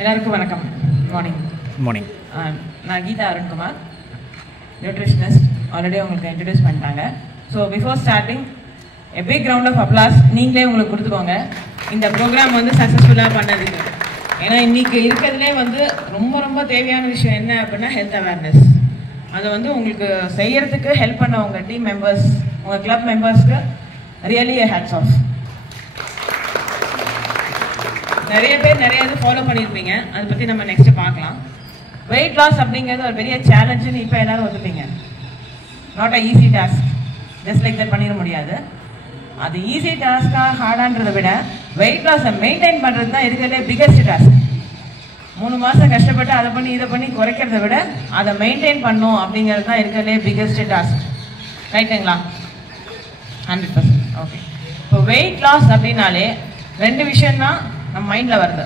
எல்லாருக்கும் வணக்கம். Morning morning. நான் கீதா அருண்குமார், நியூட்ரிஷனிஸ்ட். ஆல்ரெடி உங்களுக்கு இன்ட்ரடியூஸ் பண்ணிட்டாங்க. So before starting a big round of applause நீங்களே உங்களுக்கு கொடுத்துக்கோங்க இந்த ப்ரோக்ராம் வந்து சக்ஸஸ்ஃபுல்லாக பண்ணதுக்கு. ஏன்னா இன்றைக்கி இருக்கிறதுலே வந்து ரொம்ப ரொம்ப தேவையான விஷயம் என்ன அப்படின்னா ஹெல்த் அவேர்னஸ். அதை வந்து உங்களுக்கு செய்யறதுக்கு ஹெல்ப் பண்ண உங்கள் டீம் மெம்பர்ஸ், உங்கள் கிளப் மெம்பர்ஸ்க்கு ரியலி ஹேட்ஸ் ஆஃப். நிறைய பேர் நிறைய இது ஃபாலோ பண்ணியிருப்பீங்க, அதை பற்றி நம்ம நெக்ஸ்ட்டு பார்க்கலாம். வெயிட் லாஸ் அப்படிங்கிறது ஒரு பெரிய சேலஞ்சுன்னு இப்போ எல்லாரும் வந்துட்டீங்க. Not a easy task, just like that பண்ணிட முடியாது. அது ஈஸி டாஸ்க்காக ஹார்டான்றதை விட வெயிட் லாஸை மெயின்டைன் பண்ணுறது தான் இருக்கிறதே பிக்கஸ்ட் டாஸ்க். 3 மாதம் கஷ்டப்பட்டு அதை பண்ணி இதை பண்ணி குறைக்கிறத விட அதை மெயின்டைன் பண்ணும் அப்படிங்கிறது தான் இருக்கிறதே பிக்கஸ்ட் டாஸ்க். ரைட்டுங்களா? 100%. ஓகே. இப்போ வெயிட் லாஸ் அப்படின்னாலே 2 விஷயம்தான் நம்ம மைண்டில் வருது.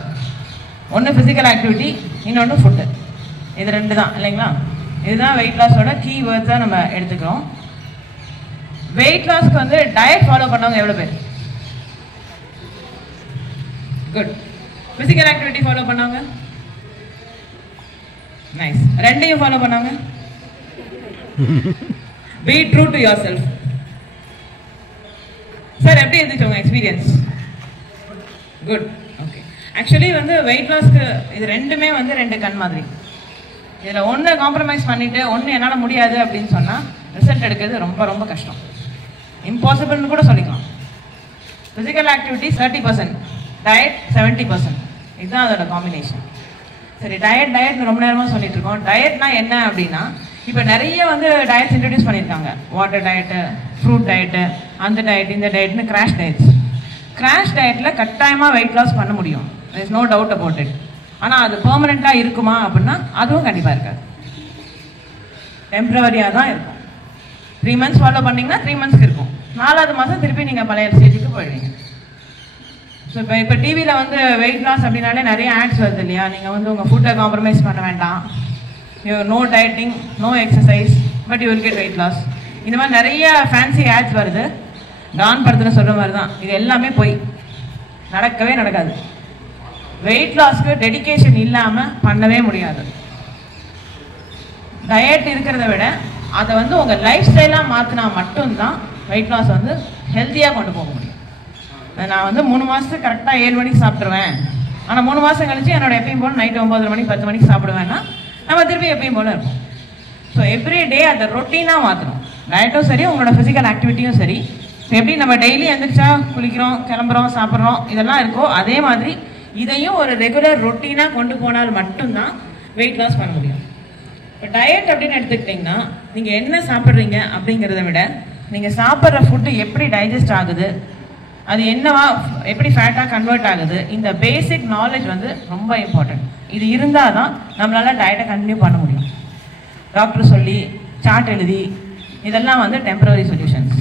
ஒன்று ஃபிசிக்கல் ஆக்டிவிட்டி, இன்னொன்று ஃபுட்டு. இது 2 தான் இல்லைங்களா? இதுதான் வெயிட் லாஸோட கீ வேர்ட்ஸாக நம்ம எடுத்துக்கிறோம். வெயிட் லாஸ்க்கு வந்து டயட் ஃபாலோ பண்ணவங்க எவ்வளோ பேர்? குட். ஃபிசிக்கல் ஆக்டிவிட்டி ஃபாலோ பண்ணவங்க? நைஸ். 2யும் ஃபாலோ பண்ணவங்க? Be true to your self. Sir எப்படி இருந்துச்சு உங்கள் எக்ஸ்பீரியன்ஸ்? குட். ஓகே. ஆக்சுவலி வந்து வெயிட் லாஸ்க்கு இது 2மே வந்து 2 கண் மாதிரி. இதில் ஒன்று காம்ப்ரமைஸ் பண்ணிவிட்டு ஒன்று என்னால் முடியாது அப்படின்னு சொன்னால் ரிசல்ட் எடுக்கிறது ரொம்ப ரொம்ப கஷ்டம், இம்பாசிபிள்னு கூட சொல்லிக்கலாம். Physical activity 30%, diet 70%. இதுதான் அதோட காம்பினேஷன். சரி, டயட்னு ரொம்ப நேரமாக சொல்லிட்டு இருக்கோம். டயட்னா என்ன அப்படின்னா, இப்போ நிறைய வந்து டயட்ஸ் இன்ட்ரடியூஸ் பண்ணியிருக்காங்க. வாட்டர் டயட்டு, ஃப்ரூட் டயட்டு, அந்த டயட் இந்த டயட்னு கிராஷ் டயட்ஸ். கிராஷ் டயட்டில் கட்டாயமாக வெயிட் லாஸ் பண்ண முடியும், there is no doubt about it. ஆனால் அது பெர்மனெண்ட்டாக இருக்குமா அப்படின்னா அதுவும் கண்டிப்பாக இருக்காது, டெம்பரவரியாக தான் இருக்கும். 3 months ஃபாலோ பண்ணிங்கன்னா 3 monthsக்கு இருக்கும். 4வது மாதம் திருப்பி நீங்கள் பழைய ஸ்டேஜுக்கு போயிடுவீங்க. ஸோ இப்போ டிவியில் வந்து வெயிட் லாஸ் அப்படின்னாலே நிறைய ஆட்ஸ் வருது இல்லையா? நீங்கள் வந்து உங்கள் ஃபுட்டை காம்ப்ரமைஸ் பண்ண வேண்டாம், no dieting, no exercise, but you will get weight loss. இந்த மாதிரி நிறைய ஃபேன்சி ஆட்ஸ் வருது. டான் படத்தில் சொல்கிற மாதிரி தான், இது எல்லாமே போய் நடக்கவே நடக்காது. வெயிட் லாஸ்க்கு டெடிகேஷன் இல்லாமல் பண்ணவே முடியாது. டயட் இருக்கிறத விட அதை வந்து உங்கள் லைஃப் ஸ்டைலாக மாற்றினா மட்டும்தான் வெயிட் லாஸ் வந்து ஹெல்த்தியாக கொண்டு போக முடியும். நான் வந்து 3 மாதத்துக்கு கரெக்டாக 7 மணிக்கு சாப்பிட்ருவேன், ஆனால் 3 மாதம் கழிச்சு என்னோட எப்பயும் போல் நைட்டு 9 மணிக்கு 10 மணிக்கு சாப்பிடுவேன்னா நம்ம திருப்பி எப்பயும் போல் இருக்கும். ஸோ எவ்ரி டே அதை ரொட்டீனாக மாற்றணும். டயட்டும் சரி, உங்களோட ஃபிசிக்கல் ஆக்டிவிட்டியும் சரி. எப்படி நம்ம டெய்லி எழுந்திரிச்சா குளிக்கிறோம், கிளம்புறோம், சாப்பிட்றோம், இதெல்லாம் இருக்கோ அதே மாதிரி இதையும் ஒரு ரெகுலர் ரொட்டீனாக கொண்டு போனால் மட்டும்தான் வெயிட் லாஸ் பண்ண முடியும். இப்போ டயட் அப்படின்னு எடுத்துக்கிட்டிங்கன்னா நீங்கள் என்ன சாப்பிட்றீங்க அப்படிங்கிறத விட நீங்கள் சாப்பிட்ற ஃபுட்டு எப்படி டைஜஸ்ட் ஆகுது, அது என்னவா எப்படி ஃபேட்டாக கன்வெர்ட் ஆகுது, இந்த பேசிக் நாலேஜ் வந்து ரொம்ப இம்பார்ட்டன்ட். இது இருந்தால் தான் நம்மளால் டயட்டை கண்டினியூ பண்ண முடியும். டாக்டர் சொல்லி சார்ட் எழுதி இதெல்லாம் வந்து டெம்பரரி சொல்யூஷன்ஸ்.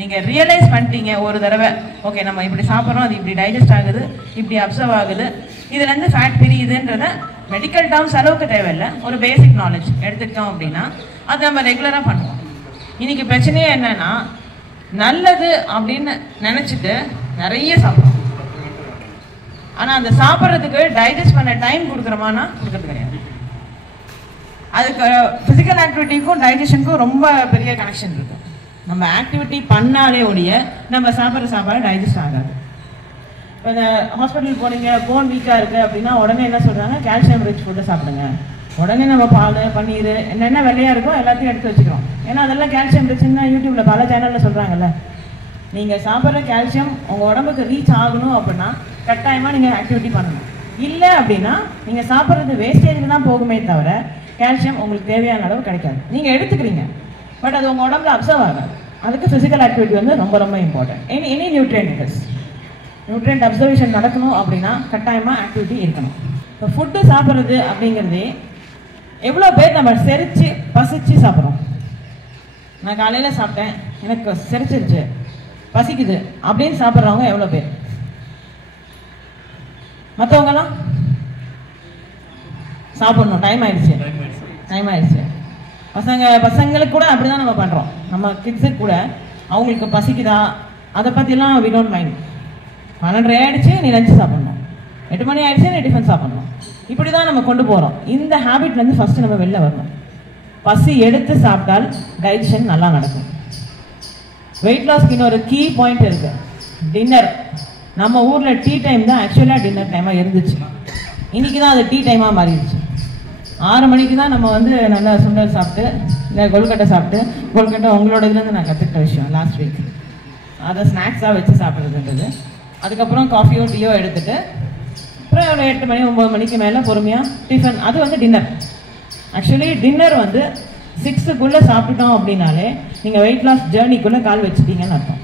நீங்கள் ரியலைஸ் பண்ணிட்டீங்க ஒரு தடவை, ஓகே நம்ம இப்படி சாப்பிட்றோம், அது இப்படி டைஜஸ்ட் ஆகுது, இப்படி அப்சர்வ் ஆகுது, இதுலேருந்து ஃபேட் பிரியுதுன்றத மெடிக்கல் டேர்ம்ஸ் அளவுக்கு தேவையில்லை, ஒரு பேசிக் நாலேஜ் எடுத்துக்கிட்டோம் அப்படின்னா அது நம்ம ரெகுலராக பண்ணுவோம். இன்றைக்கி பிரச்சனையே என்னென்னா, நல்லது அப்படின்னு நினச்சிட்டு நிறைய சாப்பிட்றோம், ஆனால் அந்த சாப்பிட்றதுக்கு டைஜஸ்ட் பண்ண டைம் கொடுக்குறோமானா கொடுக்கறது கிடையாது. அதுக்கு ஃபிசிக்கல் ஆக்டிவிட்டிக்கும் டைஜஷனுக்கும் ரொம்ப பெரிய கனெக்ஷன் இருக்கும். நம்ம ஆக்டிவிட்டி பண்ணாலே ஒழிய நம்ம சாப்பிட்ற சாப்பாடு டைஜஸ்ட் ஆகாது. இப்போ இந்த ஹாஸ்பிட்டல் போனீங்க, போன் வீக்காக இருக்குது அப்படின்னா உடனே என்ன சொல்கிறாங்க, கால்சியம் ரிச் ஃபுட்டை சாப்பிடுங்க. உடனே நம்ம பால், பன்னீர், என்னென்ன வெள்ளையாக இருக்கோ எல்லாத்தையும் எடுத்து வச்சுக்கிறோம். ஏன்னா அதெல்லாம் கால்சியம் ரிச்சுன்னு யூடியூப்பில் பல சேனலில் சொல்கிறாங்கல்ல. நீங்கள் சாப்பிட்ற கால்சியம் உங்கள் உடம்புக்கு ரீச் ஆகணும் அப்படின்னா கட்டாயமாக நீங்கள் ஆக்டிவிட்டி பண்ணணும். இல்லை அப்படின்னா நீங்கள் சாப்பிட்றது வேஸ்டேஜுக்கு தான் போகுமே தவிர கால்சியம் உங்களுக்கு தேவையான அளவு கிடைக்காது. நீங்கள் எடுத்துக்கிறீங்க, பட் அது உங்கள் உடம்புல அப்சர்வ் ஆகாது. அதுக்கு ஃபிசிக்கல் ஆக்டிவிட்டி வந்து ரொம்ப ரொம்ப important. Any nutrient nutrient observation நடக்கணும் அப்படின்னா கட்டாயமாக ஆக்டிவிட்டி இருக்கணும். இப்போ ஃபுட்டு சாப்பிட்றது அப்படிங்கிறதே எவ்வளோ பேர் நம்ம செரிச்சு பசிச்சு சாப்பிட்றோம். நான் காலையில் சாப்பிட்டேன், எனக்கு செரிச்சிருச்சு, பசிக்குது அப்படின்னு சாப்பிட்றவங்க எவ்வளோ பேர்? மற்றவங்கலாம் சாப்பிட்ணும், டைம் ஆயிடுச்சு. பசங்களுக்கு கூட அப்படி தான் நம்ம பண்ணுறோம். நம்ம கிட்ஸுக்கு கூட அவங்களுக்கு பசிக்குதா அதை பற்றிலாம் வி டோன்ட் மைண்ட். 12:30 ஆகிடுச்சு, நீ லஞ்சு சாப்பிட்ணும். 8 மணி ஆயிடுச்சு டிஃபன் சாப்பிடணும். இப்படி தான் நம்ம கொண்டு போகிறோம். இந்த ஹேபிட்லேருந்து ஃபஸ்ட்டு நம்ம வெளில வரணும். பசி எடுத்து சாப்பிட்டால் டைஜஷன் நல்லா நடக்கும். வெயிட் லாஸ்க்கு இன்னொரு கீ பாயிண்ட் இருக்குது, டின்னர். நம்ம ஊரில் டீ டைம் தான் ஆக்சுவலாக டின்னர் டைமாக இருந்துச்சு. இன்றைக்கி தான் அது டீ டைமாக மாறிடுச்சு. 6 மணிக்கு தான் நம்ம வந்து நல்லா சுண்டல் சாப்பிட்டு இல்லை கொழுக்கட்டை சாப்பிட்டு, கொழுக்கட்டை உங்களோட இதுலேருந்து நான் கற்றுக்கிட்ட விஷயம் லாஸ்ட் வீக், அதை ஸ்நாக்ஸாக வச்சு சாப்பிட்றதுன்றது. அதுக்கப்புறம் காஃபியோ டீயோ எடுத்துகிட்டு அப்புறம் ஒரு 8 மணி 9 மணிக்கு மேலே பொறுமையாக டிஃபன். அது வந்து டின்னர். ஆக்சுவலி டின்னர் வந்து 6க்குள்ளே சாப்பிட்டுட்டோம் அப்படின்னாலே நீங்கள் வெயிட் லாஸ் ஜேர்னிக்குள்ளே கால் வச்சுட்டீங்கன்னு அர்த்தம்.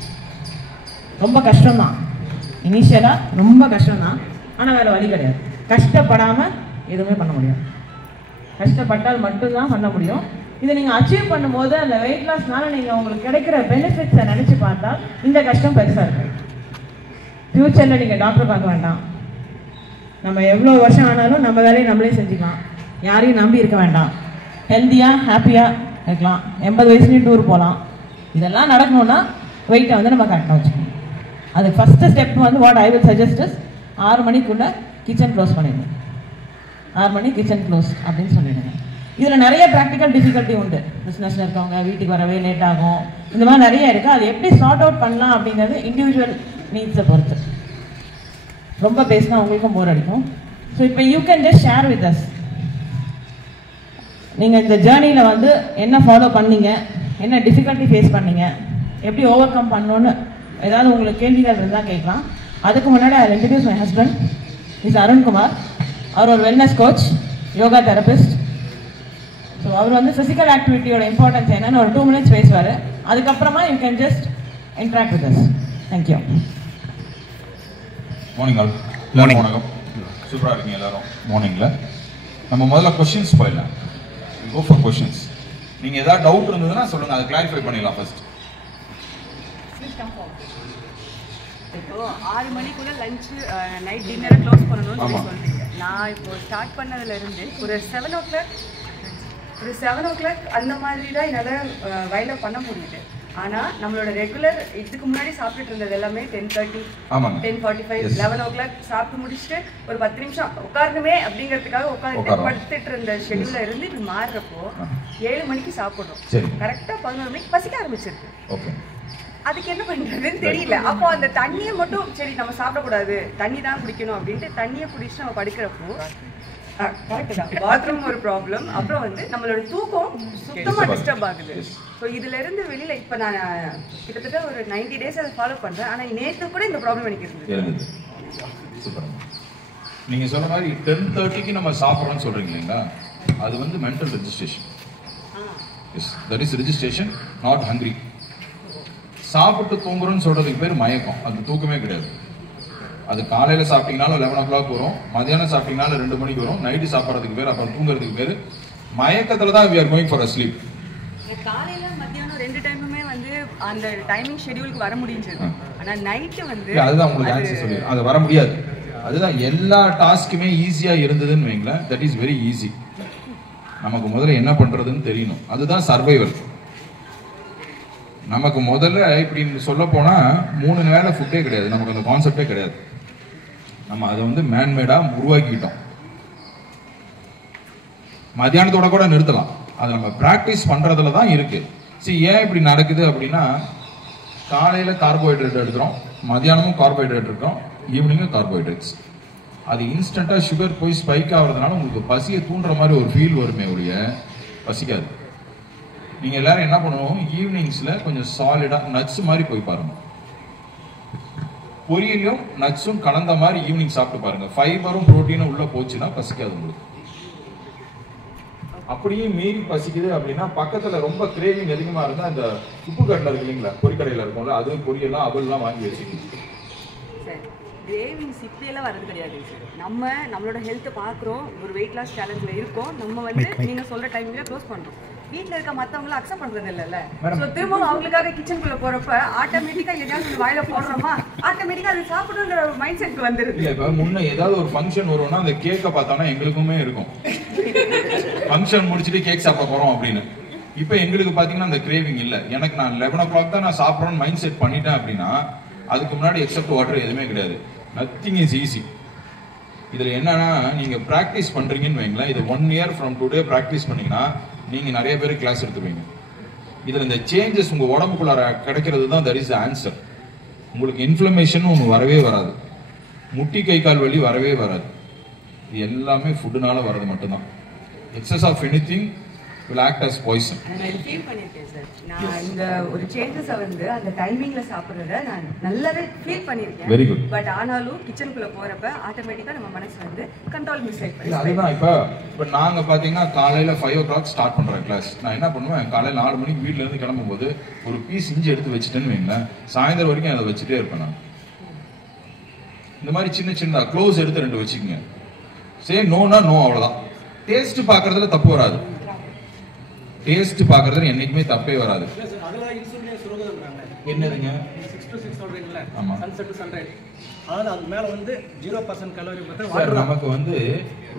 ரொம்ப கஷ்டம்தான், இனிஷியலாக ரொம்ப கஷ்டம்தான். ஆனால் வேறு வழி கிடையாது. கஷ்டப்படாமல் எதுவுமே பண்ண முடியும். கஷ்டப்பட்டால் மட்டும்தான் பண்ண முடியும். இதை நீங்கள் அச்சீவ் பண்ணும்போது அந்த வெயிட் லாஸ்னால நீங்கள் உங்களுக்கு கிடைக்கிற பெனிஃபிட்ஸை நினச்சி பார்த்தா இந்த கஷ்டம் பெருசாக இருக்குது. ஃப்யூச்சரில் நீங்கள் டாக்டர் பார்க்க வேண்டாம். நம்ம எவ்வளோ வருஷம் ஆனாலும் நம்ம வேலையை நம்மளே செஞ்சுக்கலாம். யாரையும் நம்பி இருக்க வேண்டாம். ஹெல்த்தியாக ஹாப்பியாக இருக்கலாம். 80 வயசுலேயும் டூர் போகலாம். இதெல்லாம் நடக்கணும்னா வெயிட்டை வந்து நம்ம கரெக்டாக வச்சுக்கணும். அது ஃபஸ்ட்டு ஸ்டெப் வந்து what I will suggest is 6 மணிக்குள்ளே கிச்சன் க்ளோஸ் பண்ணிடுங்க. 6 மணி கிச்சன் க்ளோஸ் அப்படின்னு சொல்லிடுங்க. இதில் நிறைய ப்ராக்டிக்கல் டிஃபிகல்ட்டி உண்டு. பிஸ்னஸில் இருக்கவங்க வீட்டுக்கு வரவே லேட் ஆகும். இந்த மாதிரி நிறைய இருக்குது. அது எப்படி சார்ட் அவுட் பண்ணலாம் அப்படிங்கிறது இண்டிவிஜுவல் நீட்ஸை பொறுத்து. ரொம்ப பேசினா உங்களுக்கும் போர் அடிக்கும். ஸோ இப்போ you can just share with us. நீங்கள் இந்த ஜேர்னியில் வந்து என்ன ஃபாலோ பண்ணீங்க, என்ன டிஃபிகல்ட்டி ஃபேஸ் பண்ணீங்க, எப்படி ஓவர் கம் பண்ணணுன்னு ஏதாவது உங்களுக்கு கேள்விகள் இருந்தால் கேட்கலாம். அதுக்கு முன்னாடி I introduce my husband. Is Arunkumar. அவர் ஒரு wellness coach, yoga therapist. So அவர் வந்து ஃபிசிக்கல் ஆக்டிவிட்டியோட இம்பார்ட்டன்ஸ் என்னன்னு ஒரு 2 minutes பேசுவார். அதுக்கப்புறமா you can just interact with us. Thank you. Morning all. எல்லாரும் வணக்கம். சூப்பராக இருக்கீங்க எல்லாரும். மார்னிங்கில் நம்ம முதல்ல கொஷின்ஸ் போயிடலாம். Go for questions. நீங்கள் ஏதாவது டவுட் இருந்ததுன்னா சொல்லுங்கள், அதை கிளாரிஃபை பண்ணிடலாம் ஃபர்ஸ்ட். இப்போ 6 மணிக்குள்ள லஞ்ச் நைட் டின்னரை க்ளோஸ் பண்ணணும்னு சொல்றீங்க. நான் இப்போ ஸ்டார்ட் பண்ணதுலேருந்து ஒரு 7 o'clock அந்த மாதிரி தான் என்னால் வயலில் பண்ண முடியுது. ஆனால் நம்மளோட ரெகுலர் இதுக்கு முன்னாடி சாப்பிட்டுட்டு இருந்தது எல்லாமே 10:30, 10:45, 11 o'clock சாப்பிட்டு முடிச்சுட்டு ஒரு 10 நிமிஷம் உட்காரணுமே அப்படிங்கிறதுக்காக உட்காந்துட்டு படுத்துட்டு இருந்த ஷெடியூல்ல இருந்து இப்படி மாறுறப்போ 7 மணிக்கு சாப்பிட்றோம். கரெக்டாக 11 மணிக்கு பசிக்க ஆரம்பிச்சிருக்கு. அதுக்கு என்ன பண்ணுறதுன்னு தெரியல. அப்போ அந்த தண்ணியை மட்டும் சரி நம்ம சாப்பிடக்கூடாது, தண்ணி தான் குடிக்கணும் அப்படின்ட்டு தண்ணியை குடிச்சுட்டு நம்ம படுக்கிறப்போ கரெக்டு தான் பாத்ரூம் ஒரு ப்ராப்ளம். அப்புறம் வந்து நம்மளோட தூக்கம் சுத்தமாக டிஸ்டர்ப் ஆகுது. ஸோ இதுல இருந்து வெளியில இப்போ நான் கிட்டத்தட்ட ஒரு 90 days அதை ஃபாலோ பண்ணுறேன். ஆனால் நேற்று கூட இந்த ப்ராப்ளம் எனக்கு இருந்தது. சூப்பர். நீங்கள் சொல்ற மாதிரி 10:30க்கு நம்ம சாப்பிட்றோம்னு சொல்றீங்க இல்லைங்களா, அது வந்து mental registration. Yes, that is registration, not hungry. சாப்பிட்டு தூங்குறோன்னு சொல்றதுக்கு பேர் மயக்கம். அது தூக்கமே கிடையாது. அது காலையில் சாப்பிட்டீங்கனாலும் 11 o'clock வரும், மதியானம் சாப்பிட்டீங்கனாலும் 2 மணிக்கு வரும், நைட்டு சாப்பிட்றதுக்கு பேர், அப்புறம் தூங்குறதுக்கு பேர் மயக்கத்தில் தான் we are going for a sleep. காலையில மத்தியானம் 2 டைமுமே வந்து அந்த டைமிங் ஷெட்யூலுக்கு வர முடிஞ்சது. ஆனால் நைட்டு வந்து அதுதான் உங்களுக்கு ஆன்சர் சொல்லிடுறேன், அது வர முடியாது. அதுதான் எல்லா டாஸ்க்குமே ஈஸியாக இருந்ததுன்னு வைங்களேன், தட் இஸ் வெரி ஈஸி. நமக்கு முதல்ல என்ன பண்ணுறதுன்னு தெரியணும். அதுதான் சர்வைவல். நமக்கு முதல்ல இப்படி சொல்ல போனால் 3 வேளை ஃபுட்டே கிடையாது, நமக்கு அந்த கான்செப்டே கிடையாது. நம்ம அதை வந்து மேன்மேடாக உருவாக்கிட்டோம். மத்தியானத்தோட கூட நிறுத்தலாம். அதை நம்ம ப்ராக்டிஸ் பண்ணுறதுல தான் இருக்குது. சரி, ஏன் இப்படி நடக்குது அப்படின்னா, காலையில் கார்போஹைட்ரேட் எடுக்கிறோம், மத்தியானமும் கார்போஹைட்ரேட் இருக்கிறோம், ஈவினிங்கும் கார்போஹைட்ரேட்ஸ். அது இன்ஸ்டண்ட்டாக சுகர் போய் ஸ்பைக் ஆகிறதுனால உங்களுக்கு பசியை தூண்டுற மாதிரி ஒரு ஃபீல் வருமே ஒழிய பசிக்காது. நீங்கள் எல்லாரும் என்ன பண்ணணும், ஈவினிங்ஸில் கொஞ்சம் சாலிடாக நட்ஸ் மாதிரி போய் பாருங்கள். பொரியலும் நட்ஸும் கலந்த மாதிரி ஈவினிங் சாப்பிட்டு பாருங்கள். ஃபைபரும் ப்ரோட்டீனும் உள்ளே போச்சுன்னா பசிக்காது உங்களுக்கு. அப்படியே மீறி பசிக்குது அப்படின்னா பக்கத்தில் ரொம்ப கிரேவிங் அதிகமாக இருந்தால் அந்த உப்பு கடலை இருக்கு இல்லைங்களா, பொரிக்கடையில் இருக்கும்ல, அது பொரியெல்லாம் அவல்லாம் வாங்கி வச்சுக்கணும். கிரேவிங்ஸ் இப்படியெல்லாம் வரது கிடையாது சார். நம்மளோட ஹெல்த்தை பார்க்குறோம், ஒரு வெயிட் லாஸ் சேலஞ்சில் இருக்கோம். நம்ம வந்து நீங்கள் சொல்கிற டைமில் க்ளோஸ் பண்ணுறோம். வீட்டில் இருக்க மற்றவங்களும் அக்செப்ட் பண்ணுறது இல்லைல்ல. ஸோ திரும்பவும் அவங்களுக்காக கிச்சனுக்குள்ளே போகிறப்ப ஆட்டோமேட்டிக்காக எதாவது வாயில போடுறோமா, ஆட்டோமேட்டிக்காக அதை சாப்பிடுங்கிற ஒரு மைண்ட் செட்டுக்கு வந்துருது. இல்லை, இப்போ முன்னே ஏதாவது ஒரு ஃபங்க்ஷன் வரும்னா அந்த கேக்கை பார்த்தோன்னா எங்களுக்குமே இருக்கும், ஃபங்க்ஷன் முடிச்சுட்டு கேக் சாப்பிட போகிறோம் அப்படின்னு. இப்போ எங்களுக்கு பார்த்தீங்கன்னா அந்த கிரேவிங் இல்லை. எனக்கு நான் 11 o'clock தான் நான் சாப்பிட்றோன்னு மைண்ட் செட் பண்ணிட்டேன் அப்படின்னா அதுக்கு முன்னாடி எக்ஸப்ட் வாட்டர் எதுவுமே கிடையாது. Nothing is easy. இதில் என்னன்னா நீங்கள் ப்ராக்டிஸ் பண்ணுறீங்கன்னு வைங்களேன், இது 1 year ஃப்ரம் டுடே ப்ராக்டிஸ் பண்ணீங்கன்னா நீங்கள் நிறைய பேர் கிளாஸ் எடுத்துருவீங்க. இதில் இந்த சேஞ்சஸ் உங்கள் உடம்புக்குள்ளார கிடைக்கிறது தான் தட் இஸ் த ஆன்சர். உங்களுக்கு இன்ஃப்ளமேஷன் ஒன்று வரவே வராது, முட்டி கை கால் வலி வரவே வராது. இது எல்லாமே ஃபுட்டுனால வர்றது மட்டும்தான். Excess of anything will act as poison. நான் ஃபீல் பண்ணிருக்கேன் சார். நான் இந்த ஒரு சேஞ்சஸ் வந்து அந்த டைமிங்ல சாப்பிடுறத நான் நல்லாவே ஃபீல் பண்ணிருக்கேன். Very good. பட் ஆனாலும் கிச்சனுக்குள்ள போறப்ப ஆட்டோமேட்டிக்கா நம்ம மனசு வந்து கண்ட்ரோல் மிஸ் ஆயிடுது. அதுதான் இப்போ நாங்க பாத்தீங்கன்னா காலையில 5 o'clock ஸ்டார்ட் பண்றோம் கிளாஸ். நான் என்ன பண்ணுவேன், காலையில 4 மணிக்கு வீட்ல இருந்து கிளம்பும்போது ஒரு பீஸ் இஞ்சி எடுத்து வச்சுட்டேன்னு வைங்களேன், சாயந்தரம் வரைக்கும் அதை வச்சுட்டே இருப்பேன் நான். இந்த மாதிரி சின்ன சின்னதா க்ளோஸ் எடுத்து 2 வச்சுக்கோங்க. சே நோனா நோ, அவ்வளவுதான். டேஸ்ட் பாக்குறதுல தப்பு வராது, டேஸ்ட் பாக்குறதுல என்னைக்குமே தப்பே வராது. என்னதுங்க 6 to 6 சொல்றீங்கல்ல, ஆமா, சன்செட் டு சன்ரைஸ். அதனால அது மேல வந்து 0% கலோரி பத்தி சார் நமக்கு வந்து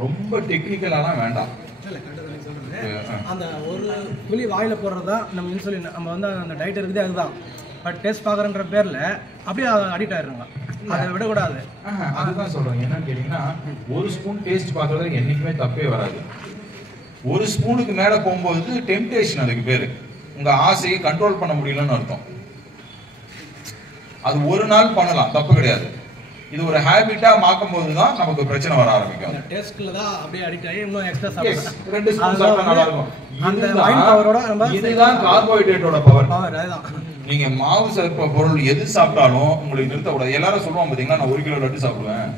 ரொம்ப டெக்னிக்கலாலாம் வேண்டாம். இல்ல கரெக்ட்டா நீங்க சொல்றது. அந்த ஒரு துளி வாயில போடுறது தான் நம்ம இன்சுலின். நம்ம வந்து அந்த டயட் இருக்குது அதுதான். பட் டேஸ்ட் பாக்குறன்ற பேர்ல அப்படியே அடிக்ட் ஆயிடுறாங்க. அதை விடக்கூடாது. அதுதான் சொல்றேன். என்னன்னு கேட்டீங்கன்னா ஒரு ஸ்பூன் டேஸ்ட் பாக்குறதுல என்னைக்குமே தப்பே வராது. ஒரு ஸ்பூனுக்கு மேல போகும்போது டெம்டேஷன், அதுக்கு பேரு உங்க ஆசையை கண்ட்ரோல் பண்ண முடியலன்னு அர்த்தம். அது ஒரு நாள் பண்ணலாம், தப்பு கிடையாது. இது ஒரு ஹேபிட்டா மாக்கும் போதுதான் நமக்கு பிரச்சனை வர ஆரம்பிக்கும். டேஸ்ட்ல தான் அப்படியே அடிக்ட் ஆகி இன்னும் எக்ஸ்ட்ரா சாப்பிடுங்க. 2 ஸ்பூன் சாப்பிட்டா நல்லா இருக்கும். அந்த மைண்ட் பவரோட நம்ம இதுதான் கார்போஹைட்ரேட்டோட பவர். அதுதான். நீங்க மாவு சேர்ப்ப பொருள் எது சாப்பிட்டாலும் உங்களுக்கு நிறுத்தக்கூடாது. எல்லாரும் சொல்லுவாங்க பாத்தீங்கன்னா, நான் 1 கிலோ லட்டு சாப்பிடுவேன்,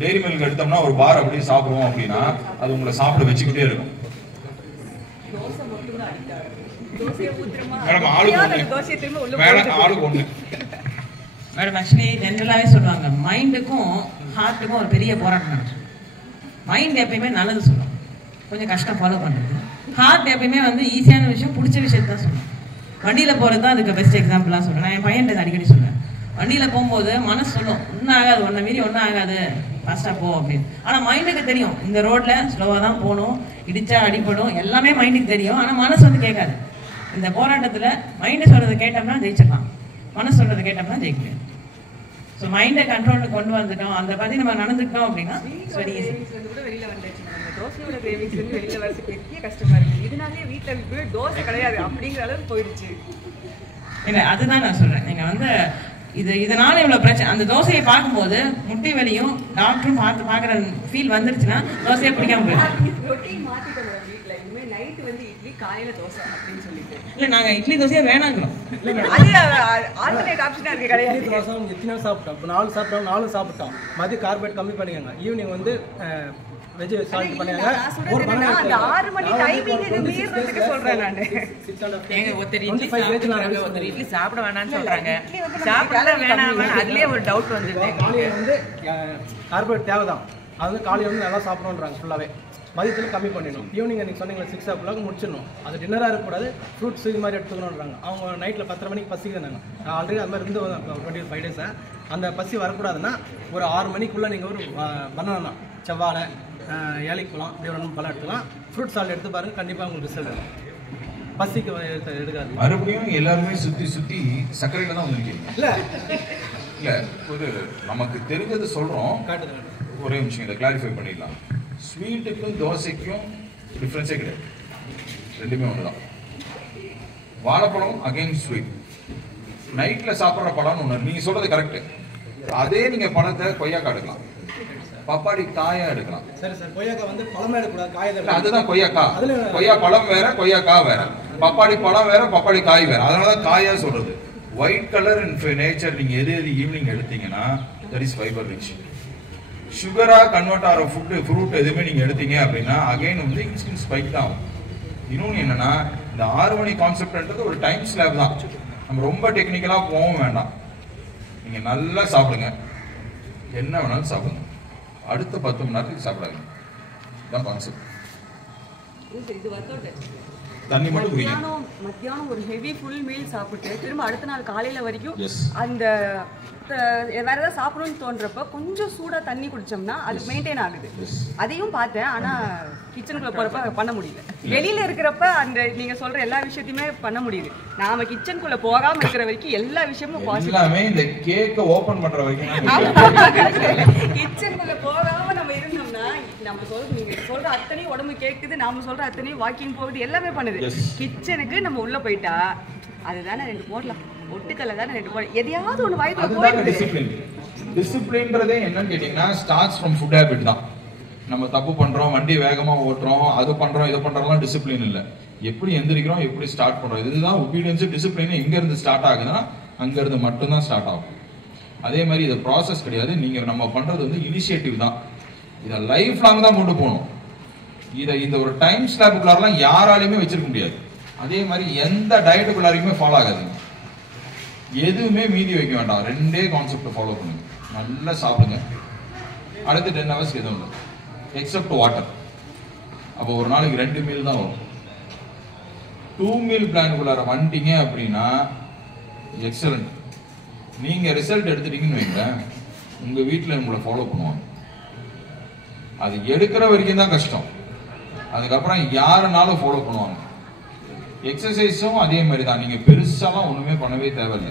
டெய்ரி மில்க் எடுத்தோம்னா ஒரு பார் அப்படியே சாப்பிடுவோம் அப்படின்னா அது உங்களை சாப்பிட வச்சுக்கிட்டே இருக்கும். மேடம் ஆளுக்கு ஒண்ணு. மேடம் ஆக்சுவலி ஜென்ரலாகவே சொல்லுவாங்க, மைண்டுக்கும் ஹார்ட்டுக்கும் ஒரு பெரிய போராட்டம் நடக்கும். மைண்ட் எப்பயுமே நல்லது சொல்லும், கொஞ்சம் கஷ்டம் ஃபாலோ பண்ணுறது. ஹார்ட் எப்பயுமே வந்து ஈஸியான விஷயம், பிடிச்ச விஷயத்தை தான் சொல்லும். வண்டியில் போகிறது தான் அதுக்கு பெஸ்ட் எக்ஸாம்பிளாக சொல்கிறேன். நான் என் பையன் அடிக்கடி சொல்லுவேன், வண்டியில் போகும்போது மனசு சொல்லும் ஒன்றும் ஆகாது, ஒன்றை மீறி ஒன்றும் ஆகாது, ஃபாஸ்ட்டாக போ அப்படின்னு. ஆனால் மைண்டுக்கு தெரியும் இந்த ரோட்டில் ஸ்லோவாக தான் போகணும், இடிச்சா அடிப்படும், எல்லாமே மைண்டுக்கு தெரியும். ஆனால் மனசு வந்து கேட்காது. இந்த போராட்டத்தில் மைண்டு சொல்கிறத கேட்டோம்னா ஜெயிச்சிடலாம், மனசு சொல்கிறத கேட்டோம்னா ஜெயிக்க முடியாது. ஸோ மைண்டை கண்ட்ரோலுக்கு கொண்டு வந்துட்டோம், அந்த பற்றி நம்ம நடந்துக்கிட்டோம் அப்படின்னா சரி. வெளியில வந்துச்சு தோசையோட கிரேவிங்ஸ் வந்து வெளியில வரது பெரிய கஷ்டமா இருக்கு. இதனாலே வீட்டில் தோசை கிடையாது அப்படிங்கிற அளவுக்கு போயிடுச்சு. இல்லை அதுதான் நான் சொல்கிறேன். நீங்கள் வந்து இதனால இவ்வளோ பிரச்சனை. அந்த தோசையை பார்க்கும்போது முட்டி வலியும் டாக்டரும் பார்க்குற ஃபீல் வந்துருச்சுன்னா தோசையை பிடிக்காம போயிடும். ரொட்டீன் மாற்றிக்கணும் வீட்டில். இனிமேல் நைட்டு வந்து இட்லி, காலையில தோசை அப்படின்னு சொல்லிட்டு. இல்லை நாங்கள் இட்லி தோசையே வேணாங்கிறோம். அது ஆல்டர்னேட் ஆப்ஷனாக இருக்குது கிடையாது. தோசை எத்தனை சாப்பிட்டோம், இப்போ 4 சாப்பிட்டோம், 4 சாப்பிட்டோம். மதியம் கார்பேட் கம்மி பண்ணிக்கோங்க. ஈவினிங் வந்து வெஜ் சால்ட் பண்ணுங்க. ஒரு அந்த 6 மணி டைமிங்க்கு மீறதுக்கு சொல்றேன் நான். ஏங்க ஒருத்தர் இட்லி சாப்பிடுறாங்க, ஒருத்தர் இட்லி சாப்பிட வேணாம்னு சொல்றாங்க. சாப்பிட வேணாம்னு அதுலயே ஒரு டவுட் வந்துருது. காலையில வந்து கார்பேட் தேவைதான், அது வந்து காலையில வந்து நல்லா சாப்பிடணுன்றாங்க ஃபுல்லாவே. மதியத்தில் கம்மி பண்ணிடணும். ஈவினிங் நீங்கள் சொன்னீங்களா 6 o'clock முடிச்சிடணும். அது டின்னராக இருக்கக்கூடாது, ஃப்ரூட்ஸ் இது மாதிரி எடுத்துக்கணுன்றாங்க. அவங்க நைட்டில் 10:30 மணிக்கு பசிக்கிறாங்க. ஆல்ரெடி அது மாதிரி இருந்து 25 days அந்த பசி வரக்கூடாதுன்னா ஒரு 6 மணிக்குள்ளே நீங்கள் ஒரு பனானா, செவ்வாழை, ஏழைக்குலாம் இப்படி ஒரு பழம் எடுத்துக்கலாம். ஃப்ரூட் சால்ட் எடுத்து பாருங்கள், கண்டிப்பாக உங்களுக்கு ரிசல்ட் இருக்கும். பசிக்கு எடுக்காது. மறுபடியும் எல்லாருமே சுற்றி சர்க்கரையில் தான் வந்துருக்கீங்க. இல்லை ஒரு நமக்கு தெரிஞ்சது சொல்கிறோம். ஒரே நிமிஷம் இதை கிளாரிஃபை பண்ணிடலாம். ஸ்வீட்டுக்கும் தோசைக்கும் டிஃப்ரென்ஸே கிடையாது, ரெண்டுமே ஒன்று தான். வாழைப்பழம் அகைன் ஸ்வீட், நைட்டில் சாப்பிட்ற பழம்னு ஒன்று. நீங்கள் சொல்கிறது கரெக்டு. அதே நீங்கள் பழத்தை கொய்யாக்காய் எடுக்கலாம், பப்பாளி காயா எடுக்கலாம். சரி சார், கொய்யாக்காய் வந்து பழமே எடுக்கக்கூடாது, காயை. அதுதான் கொய்யாக்காய். கொய்யா பழம் வேற, கொய்யாக்காய் வேற. பப்பாளி பழம் வேற, பப்பாளி காய் வேற. அதனால தான் காயா சொல்றது. ஒயிட் கலர் இன் நேச்சர் நீங்கள் எது ஈவினிங் எடுத்தீங்கன்னா தட் இஸ் ஃபைபர் ரிச். சுகரா கன்வெர்ட் ஆகிற ஃப்ரூட் எதுவுமே நீங்க எடுத்தீங்க அப்படின்னா அகைன் வந்து இன்ஸ்டன்ட் ஸ்பைக் தான் ஆகும். இன்னொன்று என்னன்னா, இந்த 6 மணி கான்செப்ட்ன்றது ஒரு டைம் ஸ்லாப் தான். நம்ம ரொம்ப டெக்னிக்கலா போகவும் வேண்டாம். நீங்க நல்லா சாப்பிடுங்க, என்ன வேணாலும் சாப்பிடுங்க, அடுத்த 10 மணி நேரத்துக்கு சாப்பிடாங்க. இதுதான் கான்செப்ட். தண்ணி மட்டும் குடிங்க. மத்தியானம் ஒரு ஹெவி ஃபுல் மீல் சாப்பிட்டு திரும்ப அடுத்த நாள் காலையில வரைக்கும் அந்த வேற ஏதாவது சாப்பிடணும்னு தோன்றப்ப கொஞ்சம் சூடா தண்ணி குடிச்சோம்னா அது மெயின்டைன் ஆகுது. அதையும் பார்த்தேன். ஆனா கிச்சனுக்குள்ள போறப்ப பண்ண முடியல. வெளியில இருக்கிறப்ப அந்த நீங்க சொல்ற எல்லா விஷயத்தையுமே பண்ண முடியுது. நாம கிச்சனுக்குள்ள போகாம இருக்கிற வரைக்கும் எல்லா விஷயமும் பாசிட்டிவ். எல்லாமே இந்த கேக்க ஓபன் பண்ற வரைக்கும் கிச்சனுக்குள்ள போகாம நம்ம இருந்தோம்னா நம்ம நீங்க சொல்ற அத்தனையும் உடம்பு கேக்குது, நாம சொல்ற அத்தனையும் வாக்கிங் போகுது, எல்லாமே பண்ணுது. கிச்சனுக்கு நம்ம உள்ள போயிட்டா அதுதானே 2 போடலாம், ஒட்டுக்கல்ல தானே 2 போட, எதையாவது ஒண்ணு வாய்க்குள்ள போயிடுது. டிசிப்ளின். டிசிப்ளின்றதே என்னன்னு கேட்டீங்கன்னா ஸ்டார்ட்ஸ் ஃப்ரம் ஃபுட் ஹேபிட் தான். நம்ம தப்பு பண்றோம், வண்டி வேகமா ஓட்டுறோம், அது பண்றோம், இது பண்றோம்லாம் டிசிப்ளின் இல்ல. எப்படி எந்திரிக்கிறோம், எப்படி ஸ்டார்ட் பண்றோம், இதுதான் ஒபீடியன்ஸ். டிசிப்ளின் எங்க இருந்து ஸ்டார்ட் ஆகுதுன்னா அங்க இருந்து மட்டும்தான் ஸ்டார்ட் ஆகும். அதே மாதிரி இது ப்ராசஸ் கிடையாது. நீங்க நம்ம பண்றது வந்து இனிஷியேட்டிவ் தான். இதை லைஃப் லாங் தான் கொண்டு போகணும். இதை இந்த ஒரு டைம் ஸ்லாப்புக்குள்ளாரெல்லாம் யாராலையுமே வச்சிருக்க முடியாது. அதே மாதிரி எந்த டயட்டுக்குள்ளாரையுமே ஃபாலோ ஆகாதுங்க. எதுவுமே மீதி வைக்க வேண்டாம். 2 கான்செப்ட் ஃபாலோ பண்ணுங்க. நல்லா சாப்பிடுங்க. அடுத்து 10 hours எதுவும் இல்லை எக்ஸப்ட் வாட்டர். அப்போ ஒரு நாளைக்கு 2 மீல் தான் வரும். 2 மீல் பிளானுக்குள்ளார வந்துட்டீங்க அப்படின்னா எக்ஸலண்ட். நீங்க ரிசல்ட் எடுத்துட்டீங்கன்னு வைங்களேன், உங்க வீட்டில் உங்களை ஃபாலோ பண்ணுவாங்க. அது எடுக்கிற வரைக்கும் தான் கஷ்டம், அதுக்கப்புறம் யாருனாலும் ஃபாலோ பண்ணுவாங்க. எக்ஸசைஸும் அதே மாதிரி தான். நீங்க பெருசாலாம் ஒண்ணுமே பண்ணவே தேவையில்லை.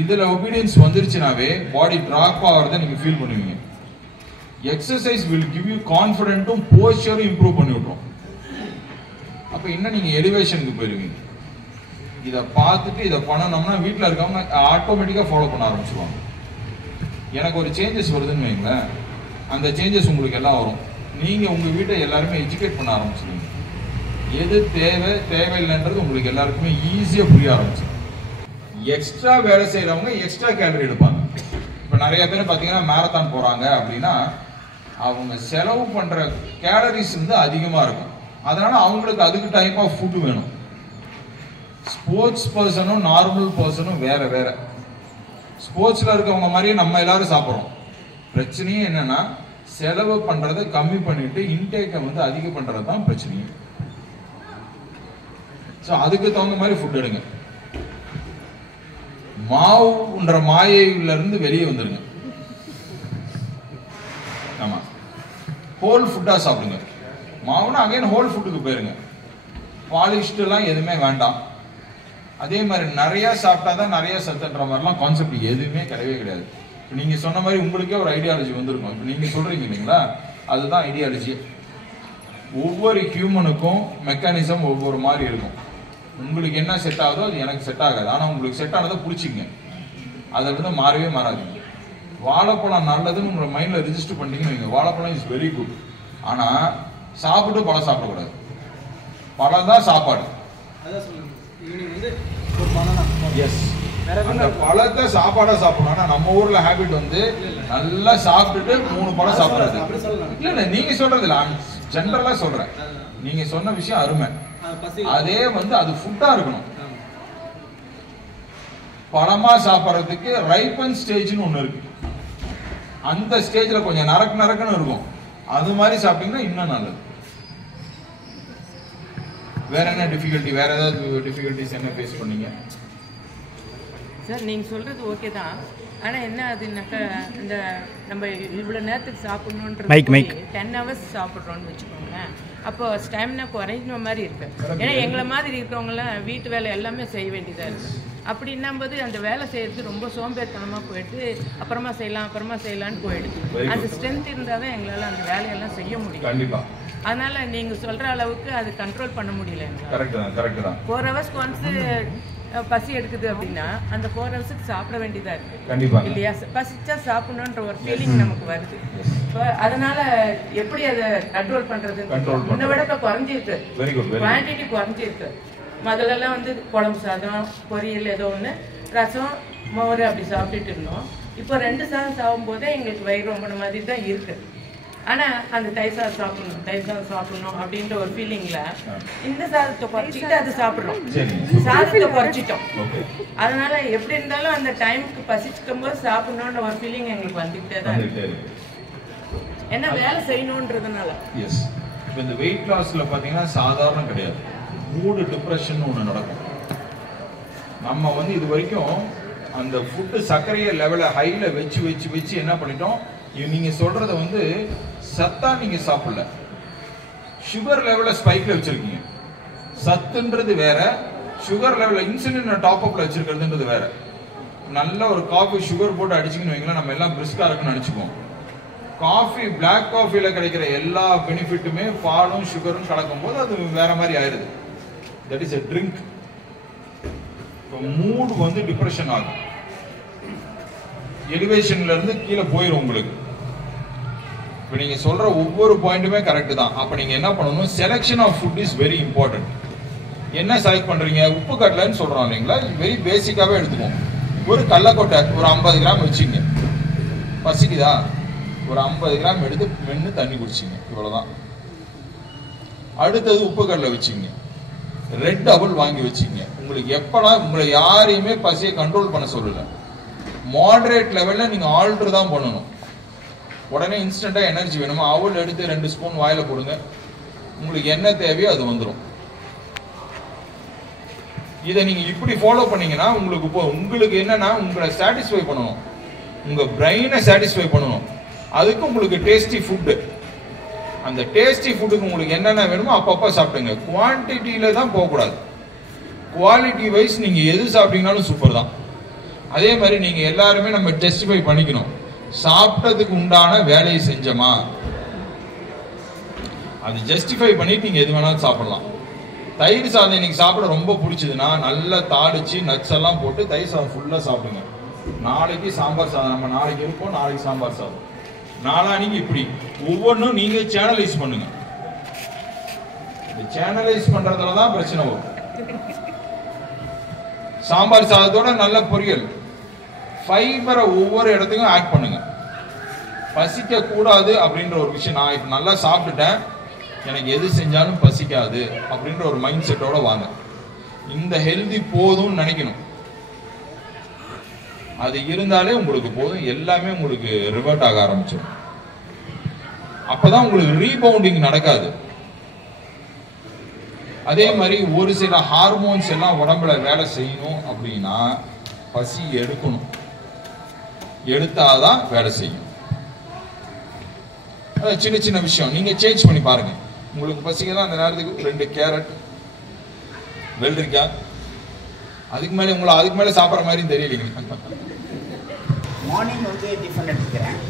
இதுல ஒபீடியன்ஸ் வந்துருச்சுனாவே பாடி டிராப் ஆகிறத நீங்க ஃபீல் பண்ணுவீங்க. எக்ஸசைஸ் வில் கிவ் யூ கான்ஃபிடென்ட்டும் போஸ்டரும் இம்ப்ரூவ் பண்ணி விட்டுரும். அப்ப இன்னும் நீங்க எலிவேஷனுக்கு போயிருவீங்க. இதை பார்த்துட்டு இதை பண்ணணும்னா வீட்டில் இருக்கவங்க ஆட்டோமேட்டிக்கா ஃபாலோ பண்ண ஆரம்பிச்சுவாங்க. எனக்கு ஒரு சேஞ்சஸ் வருதுன்னு வைங்களேன், அந்த சேஞ்சஸ் உங்களுக்கு எல்லாம் வரும். நீங்க உங்க வீட்டை எல்லாருமே எஜுகேட் பண்ண ஆரம்பிச்சிருவீங்க. எது தேவை தேவையில்லைன்றது உங்களுக்கு எல்லாருக்குமே ஈஸியா புரிய ஆரம்பிச்சு. எக்ஸ்ட்ரா வேலை செய்யறவங்க எக்ஸ்ட்ரா கேலரி எடுப்பாங்க. இப்ப நிறைய பேர் பாத்தீங்கன்னா மேரத்தான் போறாங்க அப்படின்னா அவங்க செலவு பண்ற கேலரிஸ் வந்து அதிகமா இருக்கும். அதனால அவங்களுக்கு அதுக்கு டைப் ஆஃப் ஃபுட் வேணும். ஸ்போர்ட்ஸ் பர்சனும் நார்மல் பர்சனும் வேற வேற. ஸ்போர்ட்ஸ்ல இருக்கவங்க மாதிரியே நம்ம எல்லாரும் சாப்பிட்றோம். பிரச்சனையே என்னன்னா செலவு பண்றதை கம்மி பண்ணிட்டு இன்டேக்கை வந்து அதிகம் பண்றது தான் பிரச்சனையே. ஸோ அதுக்கு தகுந்த மாதிரி ஃபுட் எடுங்க. மாவுன்ற மாயையில இருந்து வெளியே வந்துருங்க. ஆமா, ஹோல் ஃபுட்டா சாப்பிடுங்க. மாவுனா அகைன் ஹோல் ஃபுட்டுக்கு போயிருங்க. பாலிஷ்டுலாம் எதுவுமே வேண்டாம். அதே மாதிரி நிறைய சாப்பிட்டாதான் நிறைய சத்துன்ற மாதிரிலாம் கான்செப்ட் எதுவுமே கிடையவே கிடையாது. நீங்க சொன்ன மாதிரி உங்களுக்கே ஒரு ஐடியாலஜி வந்திருக்கும். இப்போ நீங்க சொல்றீங்க இல்லைங்களா, அதுதான் ஐடியாலஜி. ஒவ்வொரு ஹியூமனுக்கும் மெக்கானிசம் ஒவ்வொரு மாதிரி இருக்கும். உங்களுக்கு என்ன செட் ஆகுதோ அது எனக்கு செட் ஆகாது. ஆனால் உங்களுக்கு செட் ஆனதை பிடிச்சிங்க, அதை வந்து மாறவே மாறாதீங்க. வாழைப்பழம் நல்லதுன்னு உங்களை மைண்ட்ல ரிஜிஸ்டர் பண்ணிட்டீங்கன்னு வைங்க, வாழைப்பழம் இஸ் வெரி குட். ஆனால் சாப்பிட்டு பழம் சாப்பிடக்கூடாது. பழம் தான் சாப்பாடு. எஸ், அந்த பழத்தை சாப்பாடா சாப்பிடணும். நம்ம ஊர்ல ஹேபிட் வந்து நல்லா சாப்பிட்டுட்டு 3 பழம் சாப்பிடுறது. இல்ல இல்ல, நீங்க சொல்றது இல்ல, ஜெனரலா சொல்றேன். நீங்க சொன்ன விஷயம் அருமை. அதே வந்து அது ஃபுட்டா இருக்கணும். பழமா சாப்பிட்றதுக்கு ரைப்பன் ஸ்டேஜ்னு ஒண்ணு இருக்கு. அந்த ஸ்டேஜ்ல கொஞ்சம் நரக்குன்னு இருக்கும். அது மாதிரி சாப்பிட்டீங்கன்னா இன்னும் நல்லது. வேற என்ன டிஃபிகல்ட்டி, வேற ஏதாவது டிஃபிகல்ட்டிஸ் என்ன ஃபேஸ் பண்ணீங்க? சார் நீங்கள் சொல்கிறது ஓகே தான். ஆனால் என்ன அதுனாக்கா இந்த நம்ம இவ்வளோ நேரத்துக்கு சாப்பிட்ணுன்றது 10 hours சாப்பிட்றோன்னு வச்சுக்கோங்களேன். அப்போ ஸ்டாமினா குறைஞ்ச மாதிரி இருக்கு. ஏன்னா எங்களை மாதிரி இருக்கிறவங்களாம் வீட்டு வேலை எல்லாமே செய்ய வேண்டியதாக இருக்குது. அப்படின்னும்போது அந்த வேலை செய்யறது ரொம்ப சோம்பேறித்தனமாக போயிட்டு அப்புறமா செய்யலான்னு போயிடுது. அந்த ஸ்ட்ரென்த் இருந்தால் தான் எங்களால் அந்த வேலையெல்லாம் செய்ய முடியும். கண்டிப்பாக. அதனால நீங்கள் சொல்கிற அளவுக்கு அது கண்ட்ரோல் பண்ண முடியல. கரெக்ட் தான். 4 hours ஒன்ஸ் பசி எடுக்குது அப்படின்னா அந்த 4 hours சாப்பிட வேண்டியதா இருக்கு. கண்டிப்பா இல்லையா? பசிச்சா சாப்பிடணுன்ற ஒரு ஃபீலிங் நமக்கு வருது. அதனால எப்படி அதை கண்ட்ரோல் பண்றது? முன்ன விட இப்ப குறைஞ்சிருக்கு, குவான்டிட்டி குறைஞ்சிருக்கு. முதல்லலாம் வந்து குழம்பு சாதம், பொரியல், ஏதோ ஒன்று, ரசம், மோர் அப்படி சாப்பிட்டுட்டு இருந்தோம். இப்போ 2 சாதம் சாப்பிடும் போதே எங்களுக்கு வயிறு ரொம்பின மாதிரி தான் இருக்கு. ஆனா அந்த தயிர் சாதம் சாப்பிடணும் அப்படின்ற ஒரு ஃபீலிங்ல இந்த சாதத்தை குறைச்சிட்டு அது சாப்பிடுறோம். சாதத்தை குறைச்சிட்டோம். அதனால எப்படி இருந்தாலும் அந்த டைமுக்கு பசிச்சுக்கும் போது சாப்பிடணும்ன்ற ஒரு ஃபீலிங் எங்களுக்கு வந்துகிட்டே தான் இருக்கு. என்ன வேலை செய்யணும்ன்றதுனால. எஸ், இப்போ இந்த வெயிட் லாஸ்ல பாத்தீங்கன்னா சாதாரணம் கிடையாது. மூடு டிப்ரெஷன் ஒன்று நடக்கும். நம்ம வந்து இது வரைக்கும் அந்த ஃபுட்டு சர்க்கரைய லெவலை ஹைல வச்சு என்ன பண்ணிட்டோம், நீங்க சொல்றத வந்து சத்தா நீங்க சாப்பிடல, சுகர் லெவல ஸ்பைக்ல வச்சிருக்கீங்க. சத்துன்றது வேற, சுகர் லெவல்ல இன்சுலின் டாப் அப்ல வச்சிருக்கிறதுன்றது வேற. நல்ல ஒரு காஃபி சுகர் போட்டு அடிச்சிங்கன்னு வைங்களேன், நம்ம எல்லாம் பிரிஸ்கா இருக்குன்னு நினைச்சுக்குவோம். காஃபி, பிளாக் காஃபில கிடைக்கிற எல்லா பெனிஃபிட்டுமே பாலும் சுகரும் கலக்கும் போது அது வேற மாதிரி ஆயிருது. That is a drink. Mood வந்து டிப்ரெஷன் ஆகும், எலிவேஷன்ல இருந்து கீழே போயிடும் உங்களுக்கு. இப்போ நீங்க சொல்ற ஒவ்வொரு பாயிண்ட்டுமே கரெக்ட் தான். அப்ப நீங்க என்ன பண்ணணும், selection of food is very important. என்ன செலக்ட் பண்றீங்க? உப்பு கடலைன்னு சொல்றோம் இல்லைங்களா, வெரி பேசிக்காவே எடுத்துக்கோங்க. ஒரு கடலக்கொட்டை ஒரு 50 கிராம் வச்சுங்க, பசிக்குதா ஒரு 50 கிராம் எடுத்து மென்று தண்ணி குடிச்சிங்க, இவ்வளவுதான். அடுத்தது உப்பு கடலை வச்சுங்க, ரெட் டபுள் வாங்கி வச்சுங்க. உங்களுக்கு எப்பெல்லாம் உங்களை யாரையுமே பசியை கண்ட்ரோல் பண்ண சொல்லல, மாடரேட் லெவல்ல நீங்க ஆல்டர் தான் பண்ணணும். உடனே இன்ஸ்டன்டா எனர்ஜி வேணுமா, அவள் எடுத்து 2 ஸ்பூன் வாயில போடுங்க, உங்களுக்கு என்ன தேவையோ அது வந்துடும். இதை நீங்க இப்படி ஃபாலோ பண்ணீங்கன்னா உங்களுக்கு என்னன்னா, உங்களை சாட்டிஸ்ஃபை பண்ணணும், உங்க பிரெயினை சாட்டிஸ்ஃபை பண்ணணும். அதுக்கு உங்களுக்கு டேஸ்டி ஃபுட்டு, அந்த டேஸ்டி ஃபுட்டுக்கு உங்களுக்கு என்னென்ன வேணுமோ அப்பப்போ சாப்பிடுங்க. குவான்டிட்டியில தான் போகக்கூடாது, குவாலிட்டி வைஸ் நீங்க எது சாப்பிட்டீங்கன்னாலும் சூப்பர் தான். அதே மாதிரி நீங்க எல்லாருமே நம்ம ஜஸ்டிஃபை பண்ணிக்கணும், சாப்பிட்டதுக்கு உண்டான வேலையை செஞ்சோமா, அது ஜஸ்டிஃபை பண்ணிட்டு நீங்க எது வேணாலும் சாப்பிடலாம். தயிர் சாதம் இன்னைக்கு சாப்பிட ரொம்ப பிடிச்சதுன்னா நல்லா தாளிச்சு நட்ஸ் எல்லாம் போட்டு தயிர் சாதம் ஃபுல்லா சாப்பிடுங்க. நாளைக்கு சாம்பார் சாதம், நம்ம நாளைக்கு இருப்போம், நாளைக்கு சாம்பார் சாதம், நாளானிக்கு இப்படி ஒவ்வொன்றும் நீங்க சேனலைஸ் பண்ணுங்க. சேனலைஸ் பண்றதுல தான் பிரச்சனை வரும். சாம்பார் சாதத்தோட நல்ல பொரியல், ஃபைபரை ஒவ்வொரு இடத்துக்கும் ஆட் பண்ணுங்க. பசிக்க கூடாது அப்படின்ற ஒரு விஷயம், நான் இப்ப நல்லா சாப்பிட்டுட்டேன், எனக்கு எது செஞ்சாலும் பசிக்காது அப்படின்ற ஒரு மைண்ட் செட்டோட வாங்க. இந்த ஹெல்தி போதும்னு நினைக்கணும், அது இருந்தாலே உங்களுக்கு போதும், எல்லாமே உங்களுக்கு ரிவர்ட் ஆக ஆரம்பிச்சிடும். அப்பதான் உங்களுக்கு ரீபவுண்டிங் நடக்காது. அதே மாதிரி ஒரு சில ஹார்மோன்ஸ் எல்லாம் உடம்புல வேலை செய்யணும் அப்படின்னா பசி எடுக்கணும், எடுத்தாதான் வேலை செய்யும். சின்ன சின்ன விஷயம் நீங்க சேஞ்ச் பண்ணி பாருங்க. உங்களுக்கு பசிக்கலாம் அந்த நேரத்துக்கு 2 கேரட், வெள்ளரிக்காய், அதுக்கு மேல சாப்பிட்ற மாதிரி தெரியலீங்க. மார்னிங் வந்து டிஃபன் எடுத்துக்கிறேன்,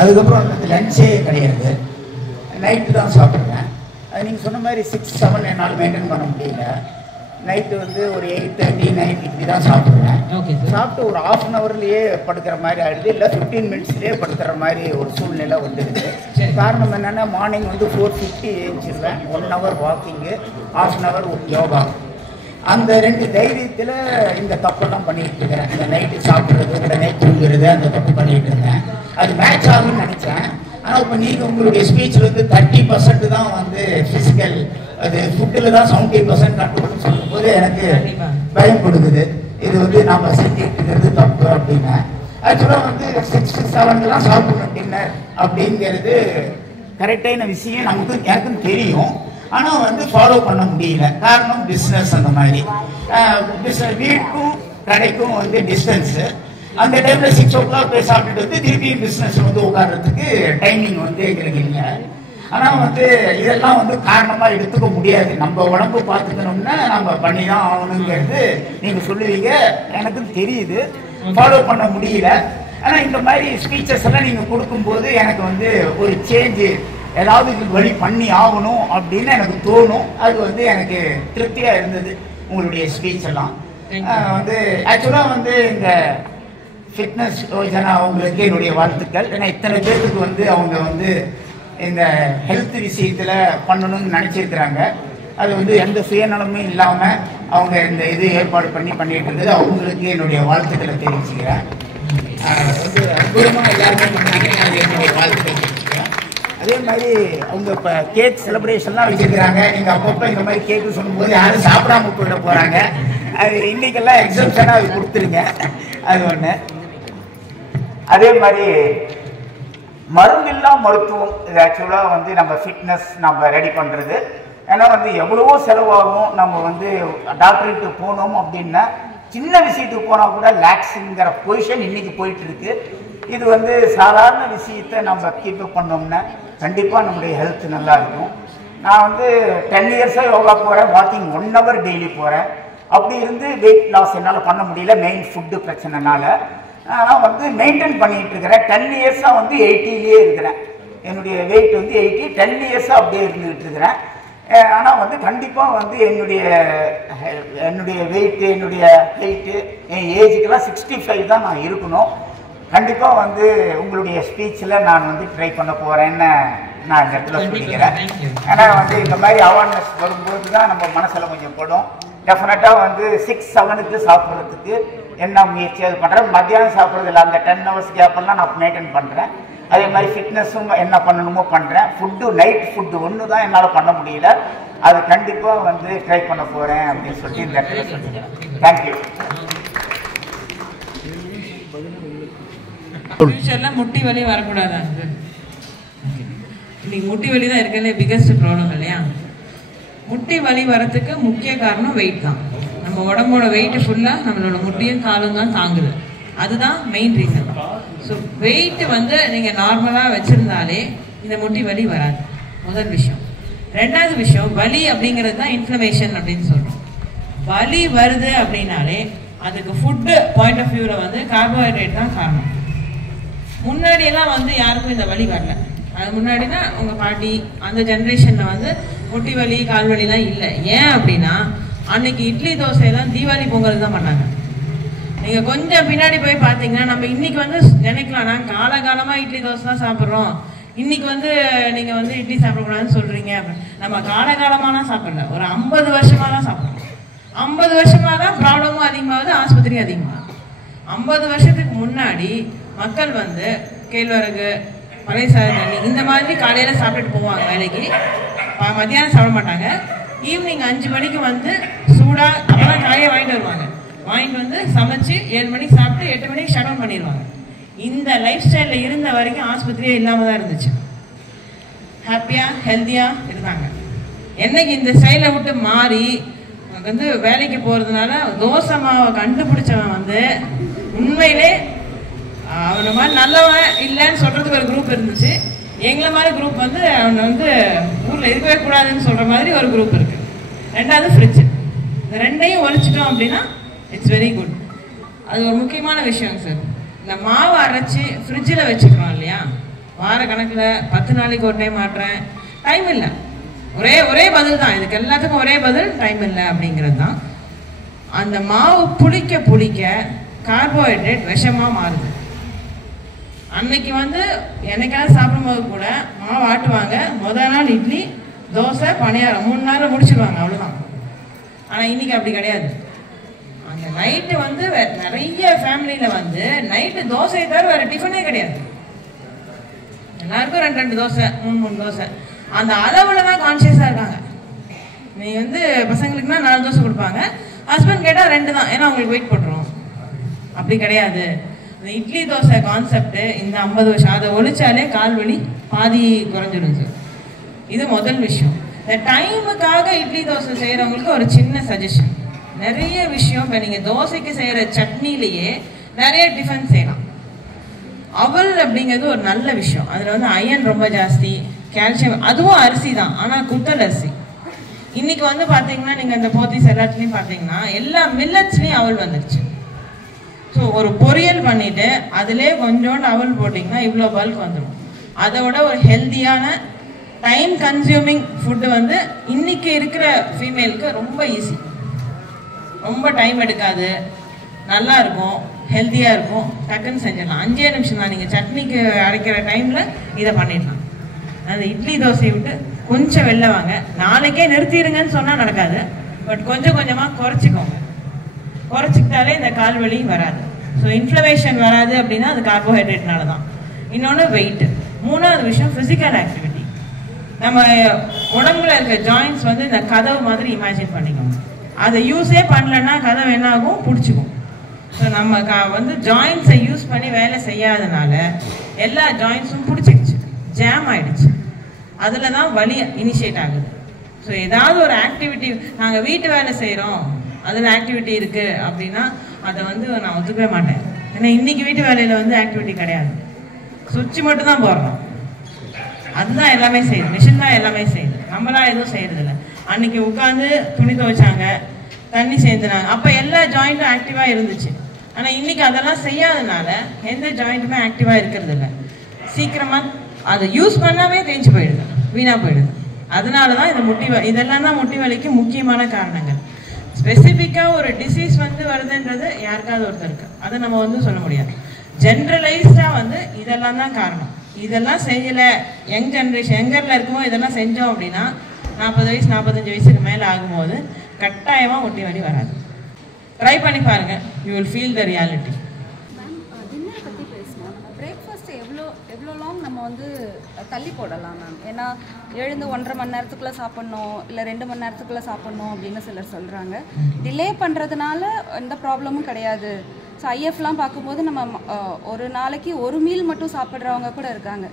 அதுக்கப்புறம் வந்து லஞ்சே கிடையாது, நைட்டு தான் சாப்பிட்றேன். அது நீங்கள் சொன்ன மாதிரி 6-7 என்னால் மெயின்டைன் பண்ண முடியல. நைட்டு வந்து ஒரு 8:30, 9 இப்படி தான் சாப்பிட்றேன். சாப்பிட்டு ஒரு 1/2 ஹவர்லேயே படுக்கிற மாதிரி ஆகிடுது, இல்லை 15 மினிட்ஸ்லேயே படுத்துற மாதிரி ஒரு சூழ்நிலை வந்துடுது. காரணம் என்னென்னா, மார்னிங் வந்து 4:50 எழுந்திருவேன், 1 ஹவர் வாக்கிங்கு, 1/2 ஹவர் யோகா. அந்த 2 தைரியத்தில் இந்த தப்பெல்லாம் பண்ணிட்டு இருக்கிறேன். இந்த நைட்டு சாப்பிட்றது, உடனே தூங்குறது, அந்த தப்பு பண்ணிட்டு இருந்தேன். அது மேட்ச் ஆகும்னு நினச்சேன். ஆனால் இப்போ நீங்கள் உங்களுடைய ஸ்பீச்சில் வந்து 30% தான் வந்து ஃபிசிக்கல், அது ஃபுட்டில் தான் 70% கண்ட்ரோல்னு சொல்லும்போது எனக்கு பயம் கொடுக்குது. இது வந்து நாம் செஞ்சுட்டு இருக்கிறது தப்பு அப்படின்னு. ஆக்சுவலாக வந்து 6-7 சாப்பிடணும் டின்னர் அப்படிங்கிறது கரெக்டான விஷயம் எனக்கும் தெரியும். ஆனால் வந்து ஃபாலோ பண்ண முடியல. காரணம் பிஸ்னஸ், அந்த மாதிரி வீட்டுக்கும் கடைக்கும் வந்து டிஸ்டன்ஸு. அந்த டைமில் 6 o'clock போய் சாப்பிட்டுட்டு வந்து திருப்பியும் பிஸ்னஸ் வந்து உட்கார்றதுக்கு டைமிங் வந்து எங்களுக்கு இல்லை. ஆனால் வந்து இதெல்லாம் வந்து காரணமாக எடுத்துக்க முடியாது. நம்ம உடம்பு பார்த்துக்கணும்னா நம்ம பண்ணி தான் ஆகணுங்கிறது நீங்கள் சொல்லுவீங்க, எனக்கும் தெரியுது, ஃபாலோ பண்ண முடியல. ஆனால் இந்த மாதிரி ஸ்பீச்சஸ் எல்லாம் நீங்கள் கொடுக்கும்போது எனக்கு வந்து ஒரு சேஞ்சு, ஏதாவது வழி பண்ணி ஆகணும் அப்படின்னு எனக்கு தோணும். அது வந்து எனக்கு திருப்தியாக இருந்தது உங்களுடைய ஸ்பீச் எல்லாம். வந்து ஆக்சுவலாக வந்து இந்த ஃபிட்னஸ் யோஜனா அவங்களுக்கு என்னுடைய வாழ்த்துக்கள். ஏன்னா இத்தனை பேருக்கு வந்து அவங்க வந்து இந்த ஹெல்த் விஷயத்தில் பண்ணணும்னு நினச்சிருக்கிறாங்க. அது வந்து எந்த சுயநலமும் இல்லாமல் அவங்க இந்த இது ஏற்பாடு பண்ணிட்டு இருந்தது. அவங்களுக்கு என்னுடைய வாழ்த்துக்களை தெரிவிச்சுக்கிறேன். வந்து அற்புதமாக எல்லாருமே பண்ணாங்க, அது என்னுடைய வாழ்த்துக்களை தெரிவிச்சுக்கிறேன். அதே மாதிரி அவங்க இப்போ கேக் செலிப்ரேஷன்லாம் வச்சுருக்கிறாங்க. நீங்கள் அப்பப்போ இந்த மாதிரி கேக்கு சொல்லும்போது யாரும் சாப்பிடாம போயிட போகிறாங்க. அது இன்றைக்கெல்லாம் எக்ஸம்ஷனாக அது கொடுத்துருங்க, அது ஒன்று. அதே மாதிரி மருந்தில்லா மருத்துவம், இது ஆக்சுவலாக வந்து நம்ம ஃபிட்னஸ் நம்ம ரெடி பண்ணுறது. ஏன்னா வந்து எவ்வளவோ செலவாகும். நம்ம வந்து டாக்டர்கிட்ட போனோம் அப்படின்னா சின்ன விஷயத்துக்கு போனால் கூட லேக்ஸுங்கிற பொசிஷன் இன்னைக்கு போயிட்டு இருக்கு. இது வந்து சாதாரண விஷயத்தை நம்ம கீப் பண்ணோம்னா கண்டிப்பாக நம்முடைய ஹெல்த் நல்லா இருக்கும். நான் வந்து 10 இயர்ஸாக யோகா போகிறேன், வாக்கிங் 1 hour டெய்லி போகிறேன். அப்படி இருந்து வெயிட் லாஸ் என்னால் பண்ண முடியல, மெயின் ஃபுட்டு பிரச்சனைனால. நான் வந்து மெயின்டைன் பண்ணிகிட்டு இருக்கிறேன். 10 இயர்ஸாக வந்து 80லேயே இருக்கிறேன். என்னுடைய வெயிட் வந்து 80, 10 இயர்ஸாக அப்படியே இருந்துக்கிட்டு இருக்கிறேன். ஆனால் வந்து கண்டிப்பாக வந்து என்னுடைய வெயிட்டு, என்னுடைய ஹைட்டு, என் ஏஜுக்கெல்லாம் 65 தான் நான் இருக்கணும். கண்டிப்பாக வந்து உங்களுடைய ஸ்பீச்சில் நான் வந்து ட்ரை பண்ண போகிறேன்னு நான் இந்த இடத்துல சொல்லிக்கிறேன். ஏன்னா வந்து இந்த மாதிரி அவேர்னஸ் வரும்போது தான் நம்ம மனசில் கொஞ்சம் படும். டெஃபினட்டாக வந்து 6-7க்கு சாப்பிட்றதுக்கு என்ன முயற்சி அது பண்ணுறேன். மத்தியானம் சாப்பிட்றதில்ல, அந்த 10 hours கேப்பெல்லாம் நான் மெயின்டைன் பண்ணுறேன். அதே மாதிரி ஃபிட்னஸும் என்ன பண்ணணுமோ பண்ணுறேன். ஃபுட்டு நைட் ஃபுட்டு ஒன்று தான் என்னால் பண்ண முடியல, அது கண்டிப்பாக வந்து ட்ரை பண்ண போகிறேன் அப்படின்னு சொல்லி இந்த இடத்துல சொல்லிக்கிறேன். தேங்க்யூ. ஃபியூச்சரில் முட்டி வலி வரக்கூடாதா? இன்னைக்கு முட்டி வலி தான் இருக்கிறதுலே பிகஸ்ட் ப்ராப்ளம் இல்லையா? முட்டி வலி வரத்துக்கு முக்கிய காரணம் வெயிட் தான். நம்ம உடம்போட வெயிட் ஃபுல்லாக நம்மளோட முட்டியும் காலும் தான் தாங்குது. அதுதான் மெயின் ரீசன். ஸோ வெயிட் வந்து நீங்கள் நார்மலாக வச்சுருந்தாலே இந்த முட்டி வலி வராது, முதல் விஷயம். ரெண்டாவது விஷயம், வலி அப்படிங்கிறது தான் இன்ஃப்ளமேஷன் அப்படின்னு சொல்கிறோம். வலி வருது அப்படின்னாலே அதுக்கு ஃபுட்டு பாயிண்ட் ஆஃப் வியூவில் வந்து கார்போஹைட்ரேட் தான் காரணம். முன்னாடியெல்லாம் வந்து யாருக்கும் இந்த வலி வரல. அது முன்னாடினா உங்கள் பாட்டி அந்த ஜென்ரேஷனில் வந்து முட்டி வலி கால் வலிலாம் இல்லை. ஏன் அப்படின்னா அன்னைக்கு இட்லி தோசையெல்லாம் தீபாவளி பொங்கல் தான் பண்ணாங்க. நீங்கள் கொஞ்சம் பின்னாடி போய் பார்த்தீங்கன்னா நம்ம இன்னைக்கு வந்து நினைக்கலாம், நாங்கள் காலகாலமாக இட்லி தோசை தான் சாப்பிட்றோம், இன்னைக்கு வந்து நீங்கள் வந்து இட்லி சாப்பிடக்கூடாதுன்னு சொல்கிறீங்க. நம்ம காலகாலமாலாம் சாப்பிடல, ஒரு 50 வருஷமாக தான் சாப்பிட்றோம். 50 வருஷமாக தான் ப்ராப்ளமும் அதிகமாகுது, ஆஸ்பத்திரியும் அதிகமாகுது. 50 வருஷத்துக்கு முன்னாடி மக்கள் வந்து கேழ்வரகு, பழைய சாறு தண்ணி இந்த மாதிரி காலையில் சாப்பிட்டுட்டு போவாங்க வேலைக்கு. மத்தியானம் சாப்பிட மாட்டாங்க. ஈவினிங் 5 மணிக்கு வந்து சூடாக அப்போதான் காயை வாங்கிட்டு வருவாங்க. வாங்கிட்டு வந்து சமைச்சு 7 மணிக்கு சாப்பிட்டு 8 மணிக்கு ஷட் டவுன் பண்ணிடுவாங்க. இந்த லைஃப் ஸ்டைலில் இருந்த வரைக்கும் ஆஸ்பத்திரியே இல்லாமல் தான் இருந்துச்சு. ஹாப்பியாக ஹெல்த்தியாக இருந்தாங்க. என்னைக்கு இந்த ஸ்டைலை விட்டு மாறி வந்து வேலைக்கு போகிறதுனால தோசை மாவை கண்டுபிடிச்சவன் வந்து உண்மையிலே அவனை மாதிரி நல்லவன் இல்லைன்னு சொல்கிறதுக்கு ஒரு குரூப் இருந்துச்சு. எங்களை மாதிரி குரூப் வந்து அவனை வந்து ஊரில் இருக்கவே கூடாதுன்னு சொல்கிற மாதிரி ஒரு குரூப் இருக்குது. ரெண்டாவது ஃப்ரிட்ஜு. இந்த ரெண்டையும் ஒழிச்சிட்டோம் அப்படின்னா இட்ஸ் வெரி குட். அது ஒரு முக்கியமான விஷயம் சார். இந்த மாவை அரைச்சி ஃப்ரிட்ஜில் வச்சுக்கிறோம் இல்லையா, வார கணக்கில் 10 நாளைக்கு ஒரு டைம் மாட்டுறேன், டைம் இல்லை. ஒரே பதில் தான் இதுக்கு எல்லாத்துக்கும், ஒரே பதில் டைம் இல்லை அப்படிங்கிறது தான். அந்த மாவு புளிக்க கார்போஹைட்ரேட் விஷமாக மாறுது. அன்னைக்கு வந்து என்னைக்காவது சாப்பிடும்போது கூட மாவு ஆட்டுவாங்க, முதல் நாள் இட்லி தோசை பணியாரம் 3 நாளில் முடிச்சிடுவாங்க, அவ்வளோதான். ஆனால் இன்னைக்கு அப்படி கிடையாது. அந்த நைட்டு வந்து நிறைய ஃபேமிலியில் வந்து நைட்டு தோசையை தவிர வேறு டிஃபனே கிடையாது. எல்லாருக்கும் 2 தோசை 3 தோசை, அந்த அளவில் தான் கான்சியஸாக இருக்காங்க. நீ வந்து பசங்களுக்குன்னா 4 தோசை கொடுப்பாங்க, ஹஸ்பண்ட் கேட்டால் 2 தான், ஏன்னா அவங்களுக்கு வெயிட் போட்டுரும். அப்படி கிடையாது. இந்த இட்லி தோசை கான்செப்ட் இந்த 50 வருஷம் அதை ஒழிச்சாலே கால் வலி பாதி குறைஞ்சிடும் சார். இது முதல் விஷயம். இந்த டைமுக்காக இட்லி தோசை செய்கிறவங்களுக்கு ஒரு சின்ன சஜஷன். நிறைய விஷயம் இப்போ நீங்கள் தோசைக்கு செய்கிற சட்னிலேயே நிறைய டிஃபன் செய்யலாம். அவல் அப்படிங்கிறது ஒரு நல்ல விஷயம். அதில் வந்து அயன் ரொம்ப ஜாஸ்தி, கால்சியம், அதுவும் அரிசி தான், ஆனால் குத்தல் அரிசி. இன்னைக்கு வந்து பார்த்தீங்கன்னா நீங்கள் இந்த போத்தீஸ் எல்லாத்துலேயும் பார்த்தீங்கன்னா எல்லா மில்லட்ஸ்லேயும் அவல் வந்துருச்சு. ஸோ ஒரு பொரியல் பண்ணிவிட்டு அதிலே கொஞ்சோண்டு அவல் போட்டிங்கன்னா இவ்வளோ பல்க் வந்துடும். அதை விட ஒரு ஹெல்த்தியான டைம் கன்சியூமிங் ஃபுட்டு வந்து இன்னைக்கு இருக்கிற ஃபீமேலுக்கு ரொம்ப ஈஸி, ரொம்ப டைம் எடுக்காது, நல்லா இருக்கும், ஹெல்த்தியாக இருக்கும், டக்குன்னு செஞ்சிடலாம். 5 நிமிஷம் தான். நீங்கள் சட்னிக்கு அரைக்கிற டைமில் இதை பண்ணிடலாம். அந்த இட்லி தோசையை விட்டு கொஞ்சம் வெளில வாங்க. நாளைக்கே நிறுத்திடுங்கன்னு சொன்னால் நடக்காது, பட் கொஞ்சம் கொஞ்சமாக குறைச்சிக்கிட்டாலே இந்த கால் வலி வராது. ஸோ இன்ஃப்ளமேஷன் வராது அப்படின்னா அது கார்போஹைட்ரேட்னால தான். இன்னொன்று வெயிட்டு. 3வது விஷயம் ஃபிசிக்கல் ஆக்டிவிட்டி. நம்ம உடம்புல இருக்க ஜாயின்ட்ஸ் வந்து இந்த கதவு மாதிரி இமேஜின் பண்ணிக்கோங்க. அதை யூஸே பண்ணலன்னா கதவு என்ன ஆகும், பிடிச்சிக்கும். ஸோ நம்ம வந்து ஜாயின்ட்ஸை யூஸ் பண்ணி வேலை செய்யாதனால எல்லா ஜாயின்ட்ஸும் பிடிச்சிடுச்சு, ஜாம் ஆகிடுச்சு. அதில் தான் வலி இனிஷியேட் ஆகுது. ஸோ ஏதாவது ஒரு ஆக்டிவிட்டி, நாங்கள் வீட்டு வேலை செய்கிறோம் அதில் ஆக்டிவிட்டி இருக்குது அப்படின்னா அதை வந்து நான் ஒத்துக்கவே மாட்டேன். ஏன்னா இன்றைக்கி வீட்டு வேலையில் வந்து ஆக்டிவிட்டி கிடையாது. சுவிட்ச் மட்டும் தான் போடுறோம், அதுதான் எல்லாமே செய்யுது, மிஷின் தான் எல்லாமே செய்யுது. நம்மளாம் எதுவும் செய்யறதில்ல. அன்னைக்கு உட்காந்து துணி துவைச்சாங்க, தண்ணி சேர்த்துனாங்க, அப்போ எல்லா ஜாயிண்ட்டும் ஆக்டிவாக இருந்துச்சு. ஆனால் இன்னைக்கு அதெல்லாம் செய்யாதனால எந்த ஜாயிண்ட்டுமே ஆக்டிவாக இருக்கிறது இல்லை. சீக்கிரமாக அதை யூஸ் பண்ணாமே தேஞ்சு போயிடுது, வீணாக போயிடுது. அதனால தான் இந்த இதெல்லாம் தான் முட்டி வலிக்கு முக்கியமான காரணங்கள். ஸ்பெசிஃபிக்காக ஒரு டிசீஸ் வந்து வருதுன்றது யாருக்காவது ஒருத்தருக்கு அதை நம்ம வந்து சொல்ல முடியாது. ஜென்ரலைஸ்டாக வந்து இதெல்லாம் தான் காரணம். இதெல்லாம் செய்யலை, யங் ஜென்ரேஷன் யங்கரில் இருக்கும்போது இதெல்லாம் செஞ்சோம் அப்படின்னா 40 வயசு 45 வயசுக்கு மேலே ஆகும்போது கட்டாயமாக முட்டி வலி வராது. ட்ரை பண்ணி பாருங்கள், you will feel the reality. Ma'am, dinner பற்றி பேசணும். பிரேக்ஃபாஸ்ட் எவ்வளோ லாங் நம்ம வந்து தள்ளி போடலாம் மேம்? ஏன்னா எழுந்து 1.5 மணி நேரத்துக்குள்ளே சாப்பிட்ணும், இல்லை 2 மணி நேரத்துக்குள்ளே சாப்பிட்ணும் அப்படின்னு சிலர் சொல்கிறாங்க. டிலே பண்ணுறதுனால எந்த ப்ராப்ளமும் கிடையாது. ஸோ ஐஎஃப்லாம் பார்க்கும்போது நம்ம ஒரு நாளைக்கு ஒரு மீல் மட்டும் சாப்பிட்றவங்க கூட இருக்காங்க.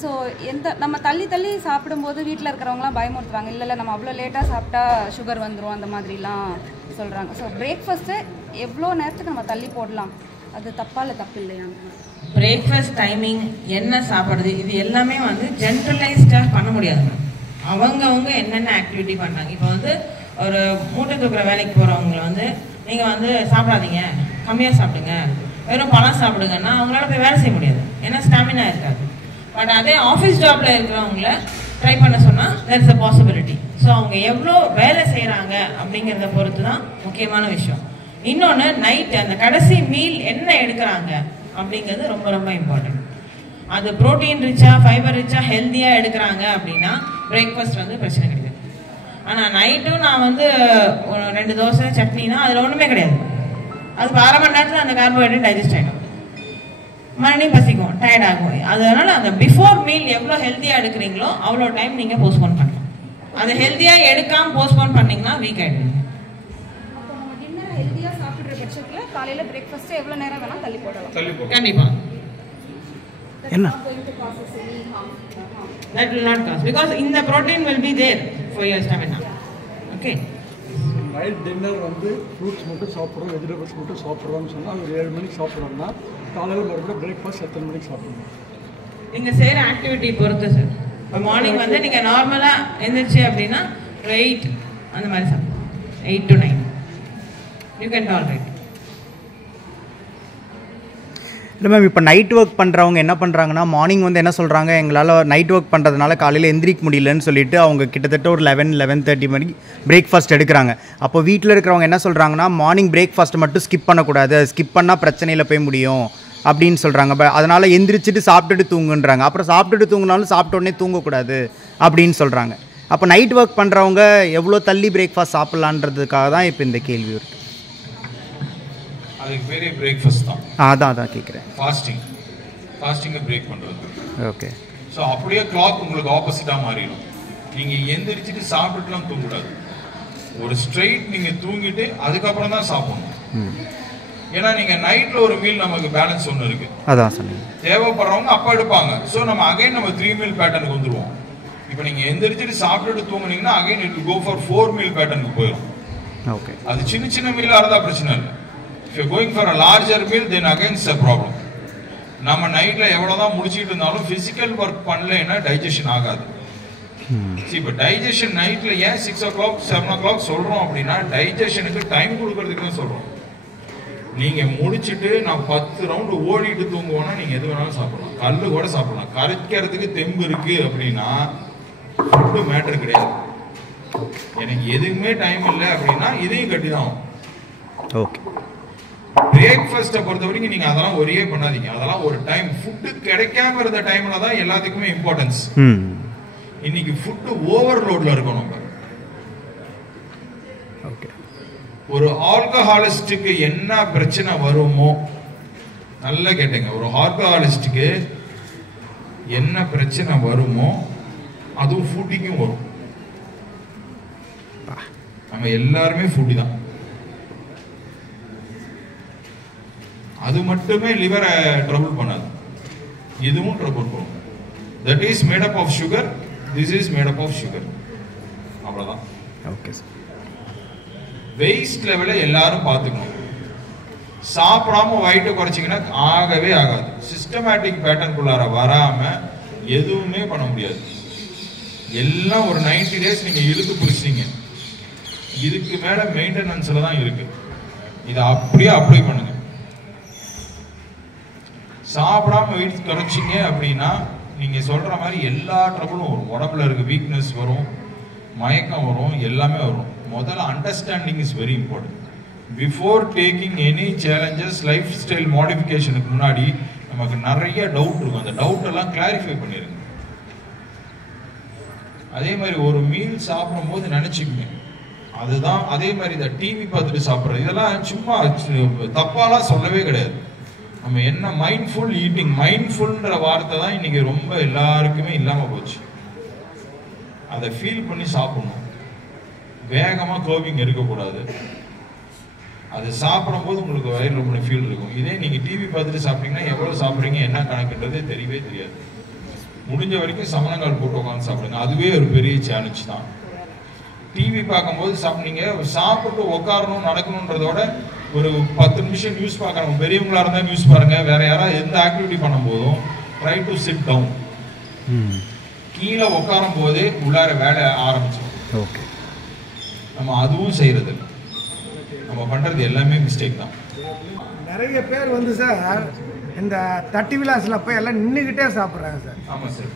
ஸோ நம்ம தள்ளி சாப்பிடும்போது வீட்டில் இருக்கிறவங்களாம் பயமுறுத்துவாங்க, இல்லை நம்ம அவ்வளோ லேட்டாக சாப்பிட்டா சுகர் வந்துடும் அந்த மாதிரிலாம் சொல்கிறாங்க. ஸோ பிரேக்ஃபாஸ்ட்டு எவ்வளோ நேரத்துக்கு நம்ம தள்ளி போடலாம்? அது தப்பா இல்லை தப்பு இல்லையாங்க? பிரேக்ஃபாஸ்ட் டைமிங், என்ன சாப்பிட்றது, இது எல்லாமே வந்து ஜென்ரலைஸ்டாக பண்ண முடியாது. அவங்கவுங்க என்னென்ன ஆக்டிவிட்டி பண்ணுறாங்க. இப்போ வந்து ஒரு மூட்டை தூக்குற வேலைக்கு போகிறவங்களை வந்து நீங்கள் வந்து சாப்பிடாதீங்க, கம்மியாக சாப்பிடுங்க, வெறும் பழம் சாப்பிடுங்கன்னா அவங்களால போய் வேலை செய்ய முடியாது, ஏன்னா ஸ்டாமினா இருக்காது. பட் அதே ஆஃபீஸ் ஜாபில் இருக்கிறவங்கள ட்ரை பண்ண சொன்னால் there is a possibility. So அவங்க எவ்வளோ வேலை செய்கிறாங்க அப்படிங்கிறத பொறுத்து தான் முக்கியமான விஷயம். இன்னொன்று, நைட்டு அந்த கடைசி மீல் என்ன எடுக்கிறாங்க அப்படிங்கிறது ரொம்ப ரொம்ப இம்பார்ட்டன்ட். அது ப்ரோட்டீன் ரிச்சா, ஃபைபர் ரிச்சா, ஹெல்த்தியாக எடுக்கிறாங்க அப்படின்னா பிரேக்ஃபாஸ்ட் வந்து பிரச்சனை கிடையாது. ஆனால் நைட்டும் நான் வந்து 2 தோசை சட்னினா அதில் ஒன்றுமே கிடையாது. அது 1/2 மணி நேரத்தில் அந்த கார்போஹைட்ரேட் டைஜஸ்ட் ஆகிடும், மறுபடியும் பசிக்கும், டயர்ட் ஆகும். அதனால அந்த பிஃபோர் மீல் எவ்வளோ ஹெல்த்தியாக எடுக்கிறீங்களோ அவ்வளோ டைம் நீங்கள் போஸ்ட்போன் பண்ணலாம். அதை ஹெல்த்தியாக எடுக்காமல் போஸ்ட்போன் பண்ணிங்கன்னா வீக் ஆகிடுவீங்க. அப்போ நம்ம டின்னர் ஹெல்த்தியாக சாப்பிட்ற பட்சத்தில் காலையில் பிரேக்ஃபாஸ்ட்டு எவ்வளோ நேரம் வேணால் தள்ளி போடலாம்? கண்டிப்பாக. என்ன? That will not cause, because in the protein will be there for your stamina. Okay. Night dinner வந்து ஃப்ரூட்ஸ் மட்டும் சாப்பிட்றோம், வெஜிடபிள்ஸ் மட்டும் சாப்பிட்றோம்னு சொன்னால் ஒரு 7 மணிக்கு சாப்பிட்றோம்னா காலையில் மறுபடியும் பிரேக்ஃபாஸ்ட் எத்தனை மணிக்கு சாப்பிடணும்? நீங்கள் செய்கிற ஆக்டிவிட்டி பொறுத்து சார். இப்போ மார்னிங் வந்து நீங்கள் நார்மலாக எழுந்திரிச்சு அப்படின்னா 8 அந்த மாதிரி சாப்பிடுவோம். 8 to 9 யூ கேன் டாலரேட். இல்லை மேம், இப்போ நைட் ஒர்க் பண்ணுறவங்க என்ன பண்ணுறாங்கன்னா மார்னிங் வந்து என்ன சொல்கிறாங்க, எங்களால் நைட் ஒர்க் பண்ணுறதுனால காலையில் எந்திரிக்க முடியலன்னு சொல்லிட்டு அவங்க கிட்டத்தட்ட ஒரு 11-11:30 மணிக்கு பிரேக்ஃபாஸ்ட் எடுக்கிறாங்க. அப்போ வீட்டில் இருக்கிறவங்க என்ன சொல்கிறாங்கன்னா மார்னிங் பிரேக்ஃபாஸ்ட்டை மட்டும் ஸ்கிப் பண்ணக்கூடாது, ஸ்கிப் பண்ணால் பிரச்சனையில் போய் முடியும் அப்படின்னு சொல்கிறாங்க. அதனால் எந்திரிச்சிட்டு சாப்பிட்டுட்டு தூங்குன்றாங்க. அப்புறம் சாப்பிட்டுட்டு தூங்கினாலும் சாப்பிட்ட உடனே தூங்கக்கூடாது அப்படின்னு சொல்கிறாங்க. அப்போ நைட் ஒர்க் பண்ணுறவங்க எவ்வளோ தள்ளி பிரேக்ஃபாஸ்ட் சாப்பிட்லான்றதுக்காக தான் இப்போ இந்த கேள்வி இருக்குது. அதுக்கு பேரே பிரேக்ஃபாஸ்ட் தான். அதான் கேட்குறேன். ஃபாஸ்டிங்கை பிரேக் பண்ணுறது. ஓகே. ஸோ அப்படியே கிளாக் உங்களுக்கு ஆப்போசிட்டாக மாறிடும். நீங்கள் எந்திரிச்சிட்டு சாப்பிட்டுலாம் தூங்கக்கூடாது. ஒரு ஸ்ட்ரெயிட் நீங்கள் தூங்கிட்டு அதுக்கப்புறம் தான் சாப்பிடணும். ஏன்னா நீங்கள் நைட்டில் ஒரு மீல் நமக்கு பேலன்ஸ் ஒன்று இருக்குது, அதான் சொன்னீங்க. தேவைப்படுறவங்க அப்போ எடுப்பாங்க. ஸோ நம்ம அகைன் நம்ம 3 மீல் பேட்டர்னுக்கு வந்துடுவோம். இப்போ நீங்கள் எந்திரிச்சிட்டு சாப்பிட்டுட்டு தூங்குனீங்கன்னா again it go for 4 meal பேட்டர்னுக்கு போயிடும். ஓகே. அது சின்ன சின்ன மீலாக இருந்தால் பிரச்சனை இல்லை. If you're going for a larger meal, then again it's a problem. நம்ம நைட்ல எவ்வளவுதான் முடிச்சிட்டு இருந்தாலும் பிசிக்கல் ஒர்க் பண்ணலைன்னா டைஜஷன் ஆகாது. இப்போ டைஜஷன் நைட்ல ஏன் 6 o'clock 7 o'clock சொல்றோம் அப்படின்னா டைஜஷனுக்கு டைம் கொடுக்கறதுக்கு தான் சொல்றோம். நீங்க முடிச்சிட்டு நான் 10 ரவுண்டு ஓடிட்டு தூங்குவோன்னா நீங்க எது வேணாலும் சாப்பிடலாம், கல்லு கூட சாப்பிடலாம். கரைக்கிறதுக்கு தெம்பு இருக்கு அப்படின்னா ஃபுட்டு மேட்டர் கிடையாது. எனக்கு எதுவுமே டைம் இல்லை அப்படின்னா இதையும் கட்டி தான். ஓகே. பிரேக்ஃபாஸ்ட்டை பொறுத்த வரைக்கும் நீங்க அதெல்லாம் ஒரே பண்ணாதீங்க. அதெல்லாம் ஒரு டைம் ஃபுட்டு கிடைக்காம இருந்த டைம்ல தான் எல்லாத்துக்குமே இம்பார்ட்டன்ஸ். இன்னைக்கு ஃபுட்டு ஓவர்லோட்ல இருக்கும். நம்ம ஒரு ஆல்கஹாலிஸ்டுக்கு என்ன பிரச்சனை வருமோ, நல்லா கேட்டுங்க, ஒரு ஆல்கஹாலிஸ்டுக்கு என்ன பிரச்சனை வருமோ அதுவும் ஃபுட்டிக்கும் வரும். நம்ம எல்லாருமே ஃபுட்டி தான். அது மட்டுமே லிவரை ட்ரபிள் பண்ணாது, இதுவும் ட்ரபிள் பண்ணும். That is made up of sugar, this is made up of sugar. அவ்வளோதான். Okay sir. வெயிட் லெவலை எல்லாரும் பார்த்துக்கணும். சாப்பிடாம வயிற்று குறைச்சிங்கன்னா ஆகவே ஆகாது. சிஸ்டமேட்டிக் பேட்டர்னுக்குள்ளார வராம எதுவுமே பண்ண முடியாது. எல்லாம் ஒரு 90 days நீங்க இழுத்து பிடிச்சிட்டீங்க. இதுக்கு மேல மெயின்டெனன்ஸ்ல தான் இருக்கு. இதை அப்படியே அப்ளை பண்ணுங்க. சாப்பிடாம வெயிட் குறைச்சிங்க அப்படின்னா நீங்க சொல்ற மாதிரி எல்லா ட்ரபிளும் வரும். உடம்புல இருக்க வீக்னஸ் வரும், மயக்கம் வரும், எல்லாமே வரும். முதல்ல understanding is very important. Before taking any challenges, life style மாடிஃபிகேஷனுக்கு முன்னாடி நமக்கு நிறைய டவுட் இருக்கும். அந்த டவுட் எல்லாம் கிளாரிஃபை பண்ணிருங்க. அதே மாதிரி ஒரு மீல் சாப்பிடும் போது நினைச்சுக்கங்க, அதுதான் அதே மாதிரி இந்த டிவி பார்த்துட்டு சாப்பிட்றது இதெல்லாம் சும்மா தப்பாலாம் சொல்லவே கிடையாது. நம்ம என்ன மைண்ட்ஃபுல் ஈட்டிங், மைண்ட்ஃபுல்ன்ற வார்த்தை தான் இன்னைக்கு ரொம்ப எல்லாருக்குமே இல்லாம போச்சு. அதை ஃபீல் பண்ணி சாப்பிடணும். வேகமா கோவிங் இருக்கக்கூடாது. அது சாப்பிடும் போது உங்களுக்கு வயிறு ரொம்ப ஃபீல் இருக்கும். இதே நீங்க டிவி பார்த்துட்டு சாப்பிட்டீங்கன்னா எவ்வளவு சாப்பிட்றீங்க என்ன கணக்குன்றதே தெரியவே தெரியாது. முடிஞ்ச வரைக்கும் சமணங்கால் போட்டு உட்காந்து சாப்பிடுங்க. அதுவே ஒரு பெரிய சேலஞ்ச் தான். டிவி பார்க்கும்போது சாப்பிட்டீங்க, சாப்பிட்டு உட்காரணும் நடக்கணுன்றதோட ஒரு 10 நிமிஷம் நியூஸ் பார்க்கணும். பெரியவங்களா இருந்தால் நியூஸ் பாருங்க. வேற யாராவது எந்த ஆக்டிவிட்டி பண்ணும் போதும் ட்ரை டு சிட் டவுன். கீழே உட்காரும் போதே உள்ளார வேலை ஆரம்பிச்சோம். ஓகே, நம்ம அதுவும் செய்யறது நம்ம பண்றது எல்லாமே மிஸ்டேக் தான். நிறைய பேர் வந்து சார் இந்த தட்டி விலாஸில் போய் எல்லாம் நின்றுக்கிட்டே சாப்பிட்றாங்க சார். ஆமாம் சார்,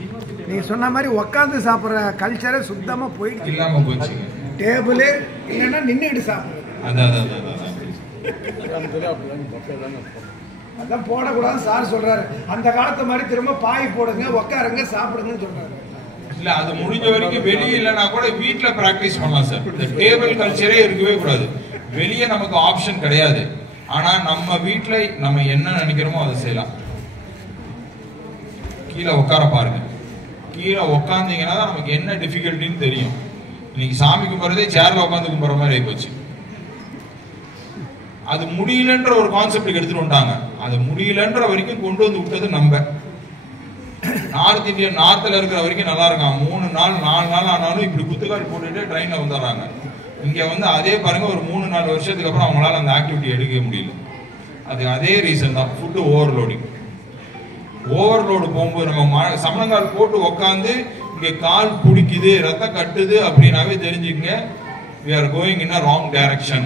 நீங்கள் சொன்ன மாதிரி உட்காந்து சாப்பிட்ற கல்ச்சரே சுத்தமாக போயிட்டு இல்லாமல் போச்சு. டேபிளு இல்லைன்னா நின்றுக்கிட்டு சாப்பிட்றது அதான் போடக்கூடாது சார் சொல்கிறாரு. அந்த காலத்து மாதிரி திரும்ப பாய் போடுங்க, உட்காருங்க, சாப்பிடுங்கன்னு சொல்கிறாரு. இல்ல, அது முடிஞ்ச வரைக்கும் வெளியே இல்லைன்னா கூட வீட்டுல பிராக்டிஸ் பண்ணலாம் சார். இந்த டேபிள் கல்ச்சரே இருக்கவே கூடாது. வெளியே நமக்கு ஆப்ஷன் கிடையாது. ஆனா நம்ம வீட்டுல நம்ம என்ன நினைக்கிறோமோ அதை செய்யலாம். கீழே உட்கார பாருங்க. கீழே உட்காந்தீங்கன்னா தான் நமக்கு என்ன டிஃபிகல்ட்டின்னு தெரியும். இன்னைக்கு சாமி கும்பிட்றதே சேர்ல உட்காந்து கும்பிட்ற மாதிரி ஆயிப்போச்சு. அது முடியலன்ற ஒரு கான்செப்டுக்கு எடுத்துட்டு வந்துட்டாங்க. அது முடியலன்ற வரைக்கும் கொண்டு வந்து விட்டது நம்ம. நார்த் இந்தியன் நார்த்ல இருக்கிற வரைக்கும் நல்லா இருக்கான். 3 நாள் 4 நாள் ஆனாலும் இப்படி குத்துக்கால் போட்டுட்டு ட்ரெயின்ல வந்துடுறாங்க. இங்க வந்து அதே பாருங்க, ஒரு 3-4 வருஷத்துக்கு அப்புறம் அவங்களால அந்த ஆக்டிவிட்டி எடுக்க முடியல. அது அதே ரீசன் தான், ஃபுட்டு ஓவர்லோடிங். ஓவர்லோடு போகும்போது நம்ம சமணங்கால் போட்டு உக்காந்து இங்க கால் பிடிக்குது, ரத்தம் கட்டுது அப்படின்னாவே தெரிஞ்சுக்கங்க, we are going in a wrong direction.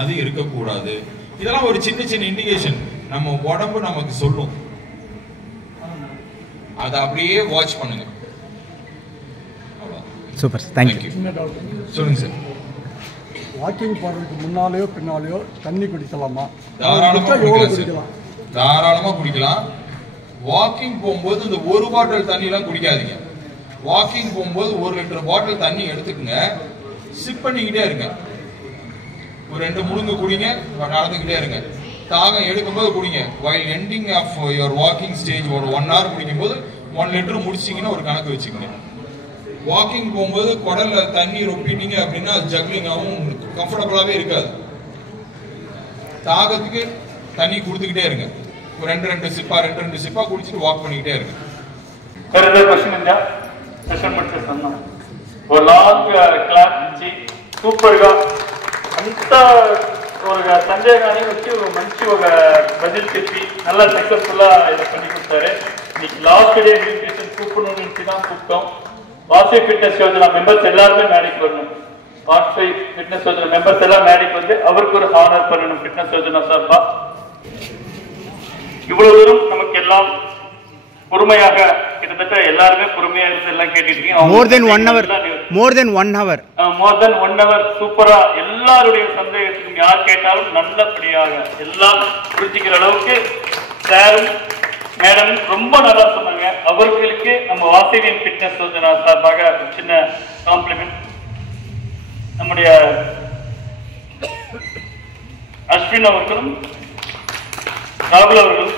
அது இருக்கக்கூடாது. இதெல்லாம் ஒரு சின்ன சின்ன இண்டிகேஷன் நம்ம உடம்பு நமக்கு சொல்லும். அதை அப்படியே வாட்ச் பண்ணுங்க. Super, thank you. சொல்லுங்க சார். வாக்கிங் போறதுக்கு முன்னாலேயோ பின்னாலேயோ தண்ணி குடிக்கலாமா? தாராளமா குடிக்கலாம். வாக்கிங் போகும்போது இந்த 1 பாட்டில் தண்ணி எல்லாம் குடிக்காதீங்க. வாக்கிங் போகும்போது 1 லிட்டர் பாட்டில் தண்ணி எடுத்துக்கங்க. சிப் பண்ணிக்கிட்டே இருங்க. ஒரு 2 முழுங்கு குடிங்க, நடந்துக்கிட்டே இருங்க. தாகம் எடுக்கும்போது குடிங்க. while ending of your walking stage ஒரு 1 hour குடிக்கும் போது 1 லிட்டர் முடிச்சிங்கன்னா ஒரு கணக்கு வச்சுக்கோங்க. வாக்கிங் போகும்போது குடல்ல தண்ணி ரொப்பிட்டீங்க அப்படின்னா அது ஜக்லிங் ஆகும், கம்ஃபர்டபுளாவே இருக்காது. தாகத்துக்கு தண்ணி கொடுத்துக்கிட்டே இருங்க. ஒரு 2 சிப்பா குடிச்சிட்டு வாக் பண்ணிக்கிட்டே இருங்க. ஒரு லாங் கிளாஸ் నుంచి సూపర్గా అంతా ఒక సందేహాన్ని వచ్చి ఒక మంచి ఒక బడ్జెట్ చెప్పి நல்ல సక్సెస్ఫుல்லா இத பண்ணி கொடுத்தாரு. இன்னைக்கு லாஸ்ட் டே இன்விடேஷன் கூப்பிடணும் நினைச்சு தான் கூப்பிட்டோம். வாசை ஃபிட்னஸ் யோஜனா மெம்பர்ஸ் எல்லாருமே மேடைக்கு வரணும். வாசை ஃபிட்னஸ் யோஜனா மெம்பர்ஸ் எல்லாம் மேடைக்கு வந்து அவருக்கு ஒரு ஹானர் பண்ணணும். ஃபிட்னஸ் யோஜனா சார்பா இவ்வளவு தூரம் நமக்கு எல்லாம் பொறுமையாக கிட்டத்தட்ட எல்லாருமே பொறுமையா இருந்து எல்லாம் கேட்டுட்டீங்க. more than 1 hour சூப்பரா எல்லாருடைய சந்தேகத்துக்கும் யார் கேட்டாலும் நல்லபடியாக எல்லாம் புரிஞ்சுக்கிற அளவுக்கு சாரும் மேடம் ரொம்ப நல்லா சொன்னாங்க. அவர்களுக்கு நம்ம வாசவியன் ஃபிட்னஸ் யோஜனா சார்பாக சின்ன காம்ப்ளிமெண்ட். நம்முடைய அஸ்வின் அவர்களும் ராகுல் அவர்களும்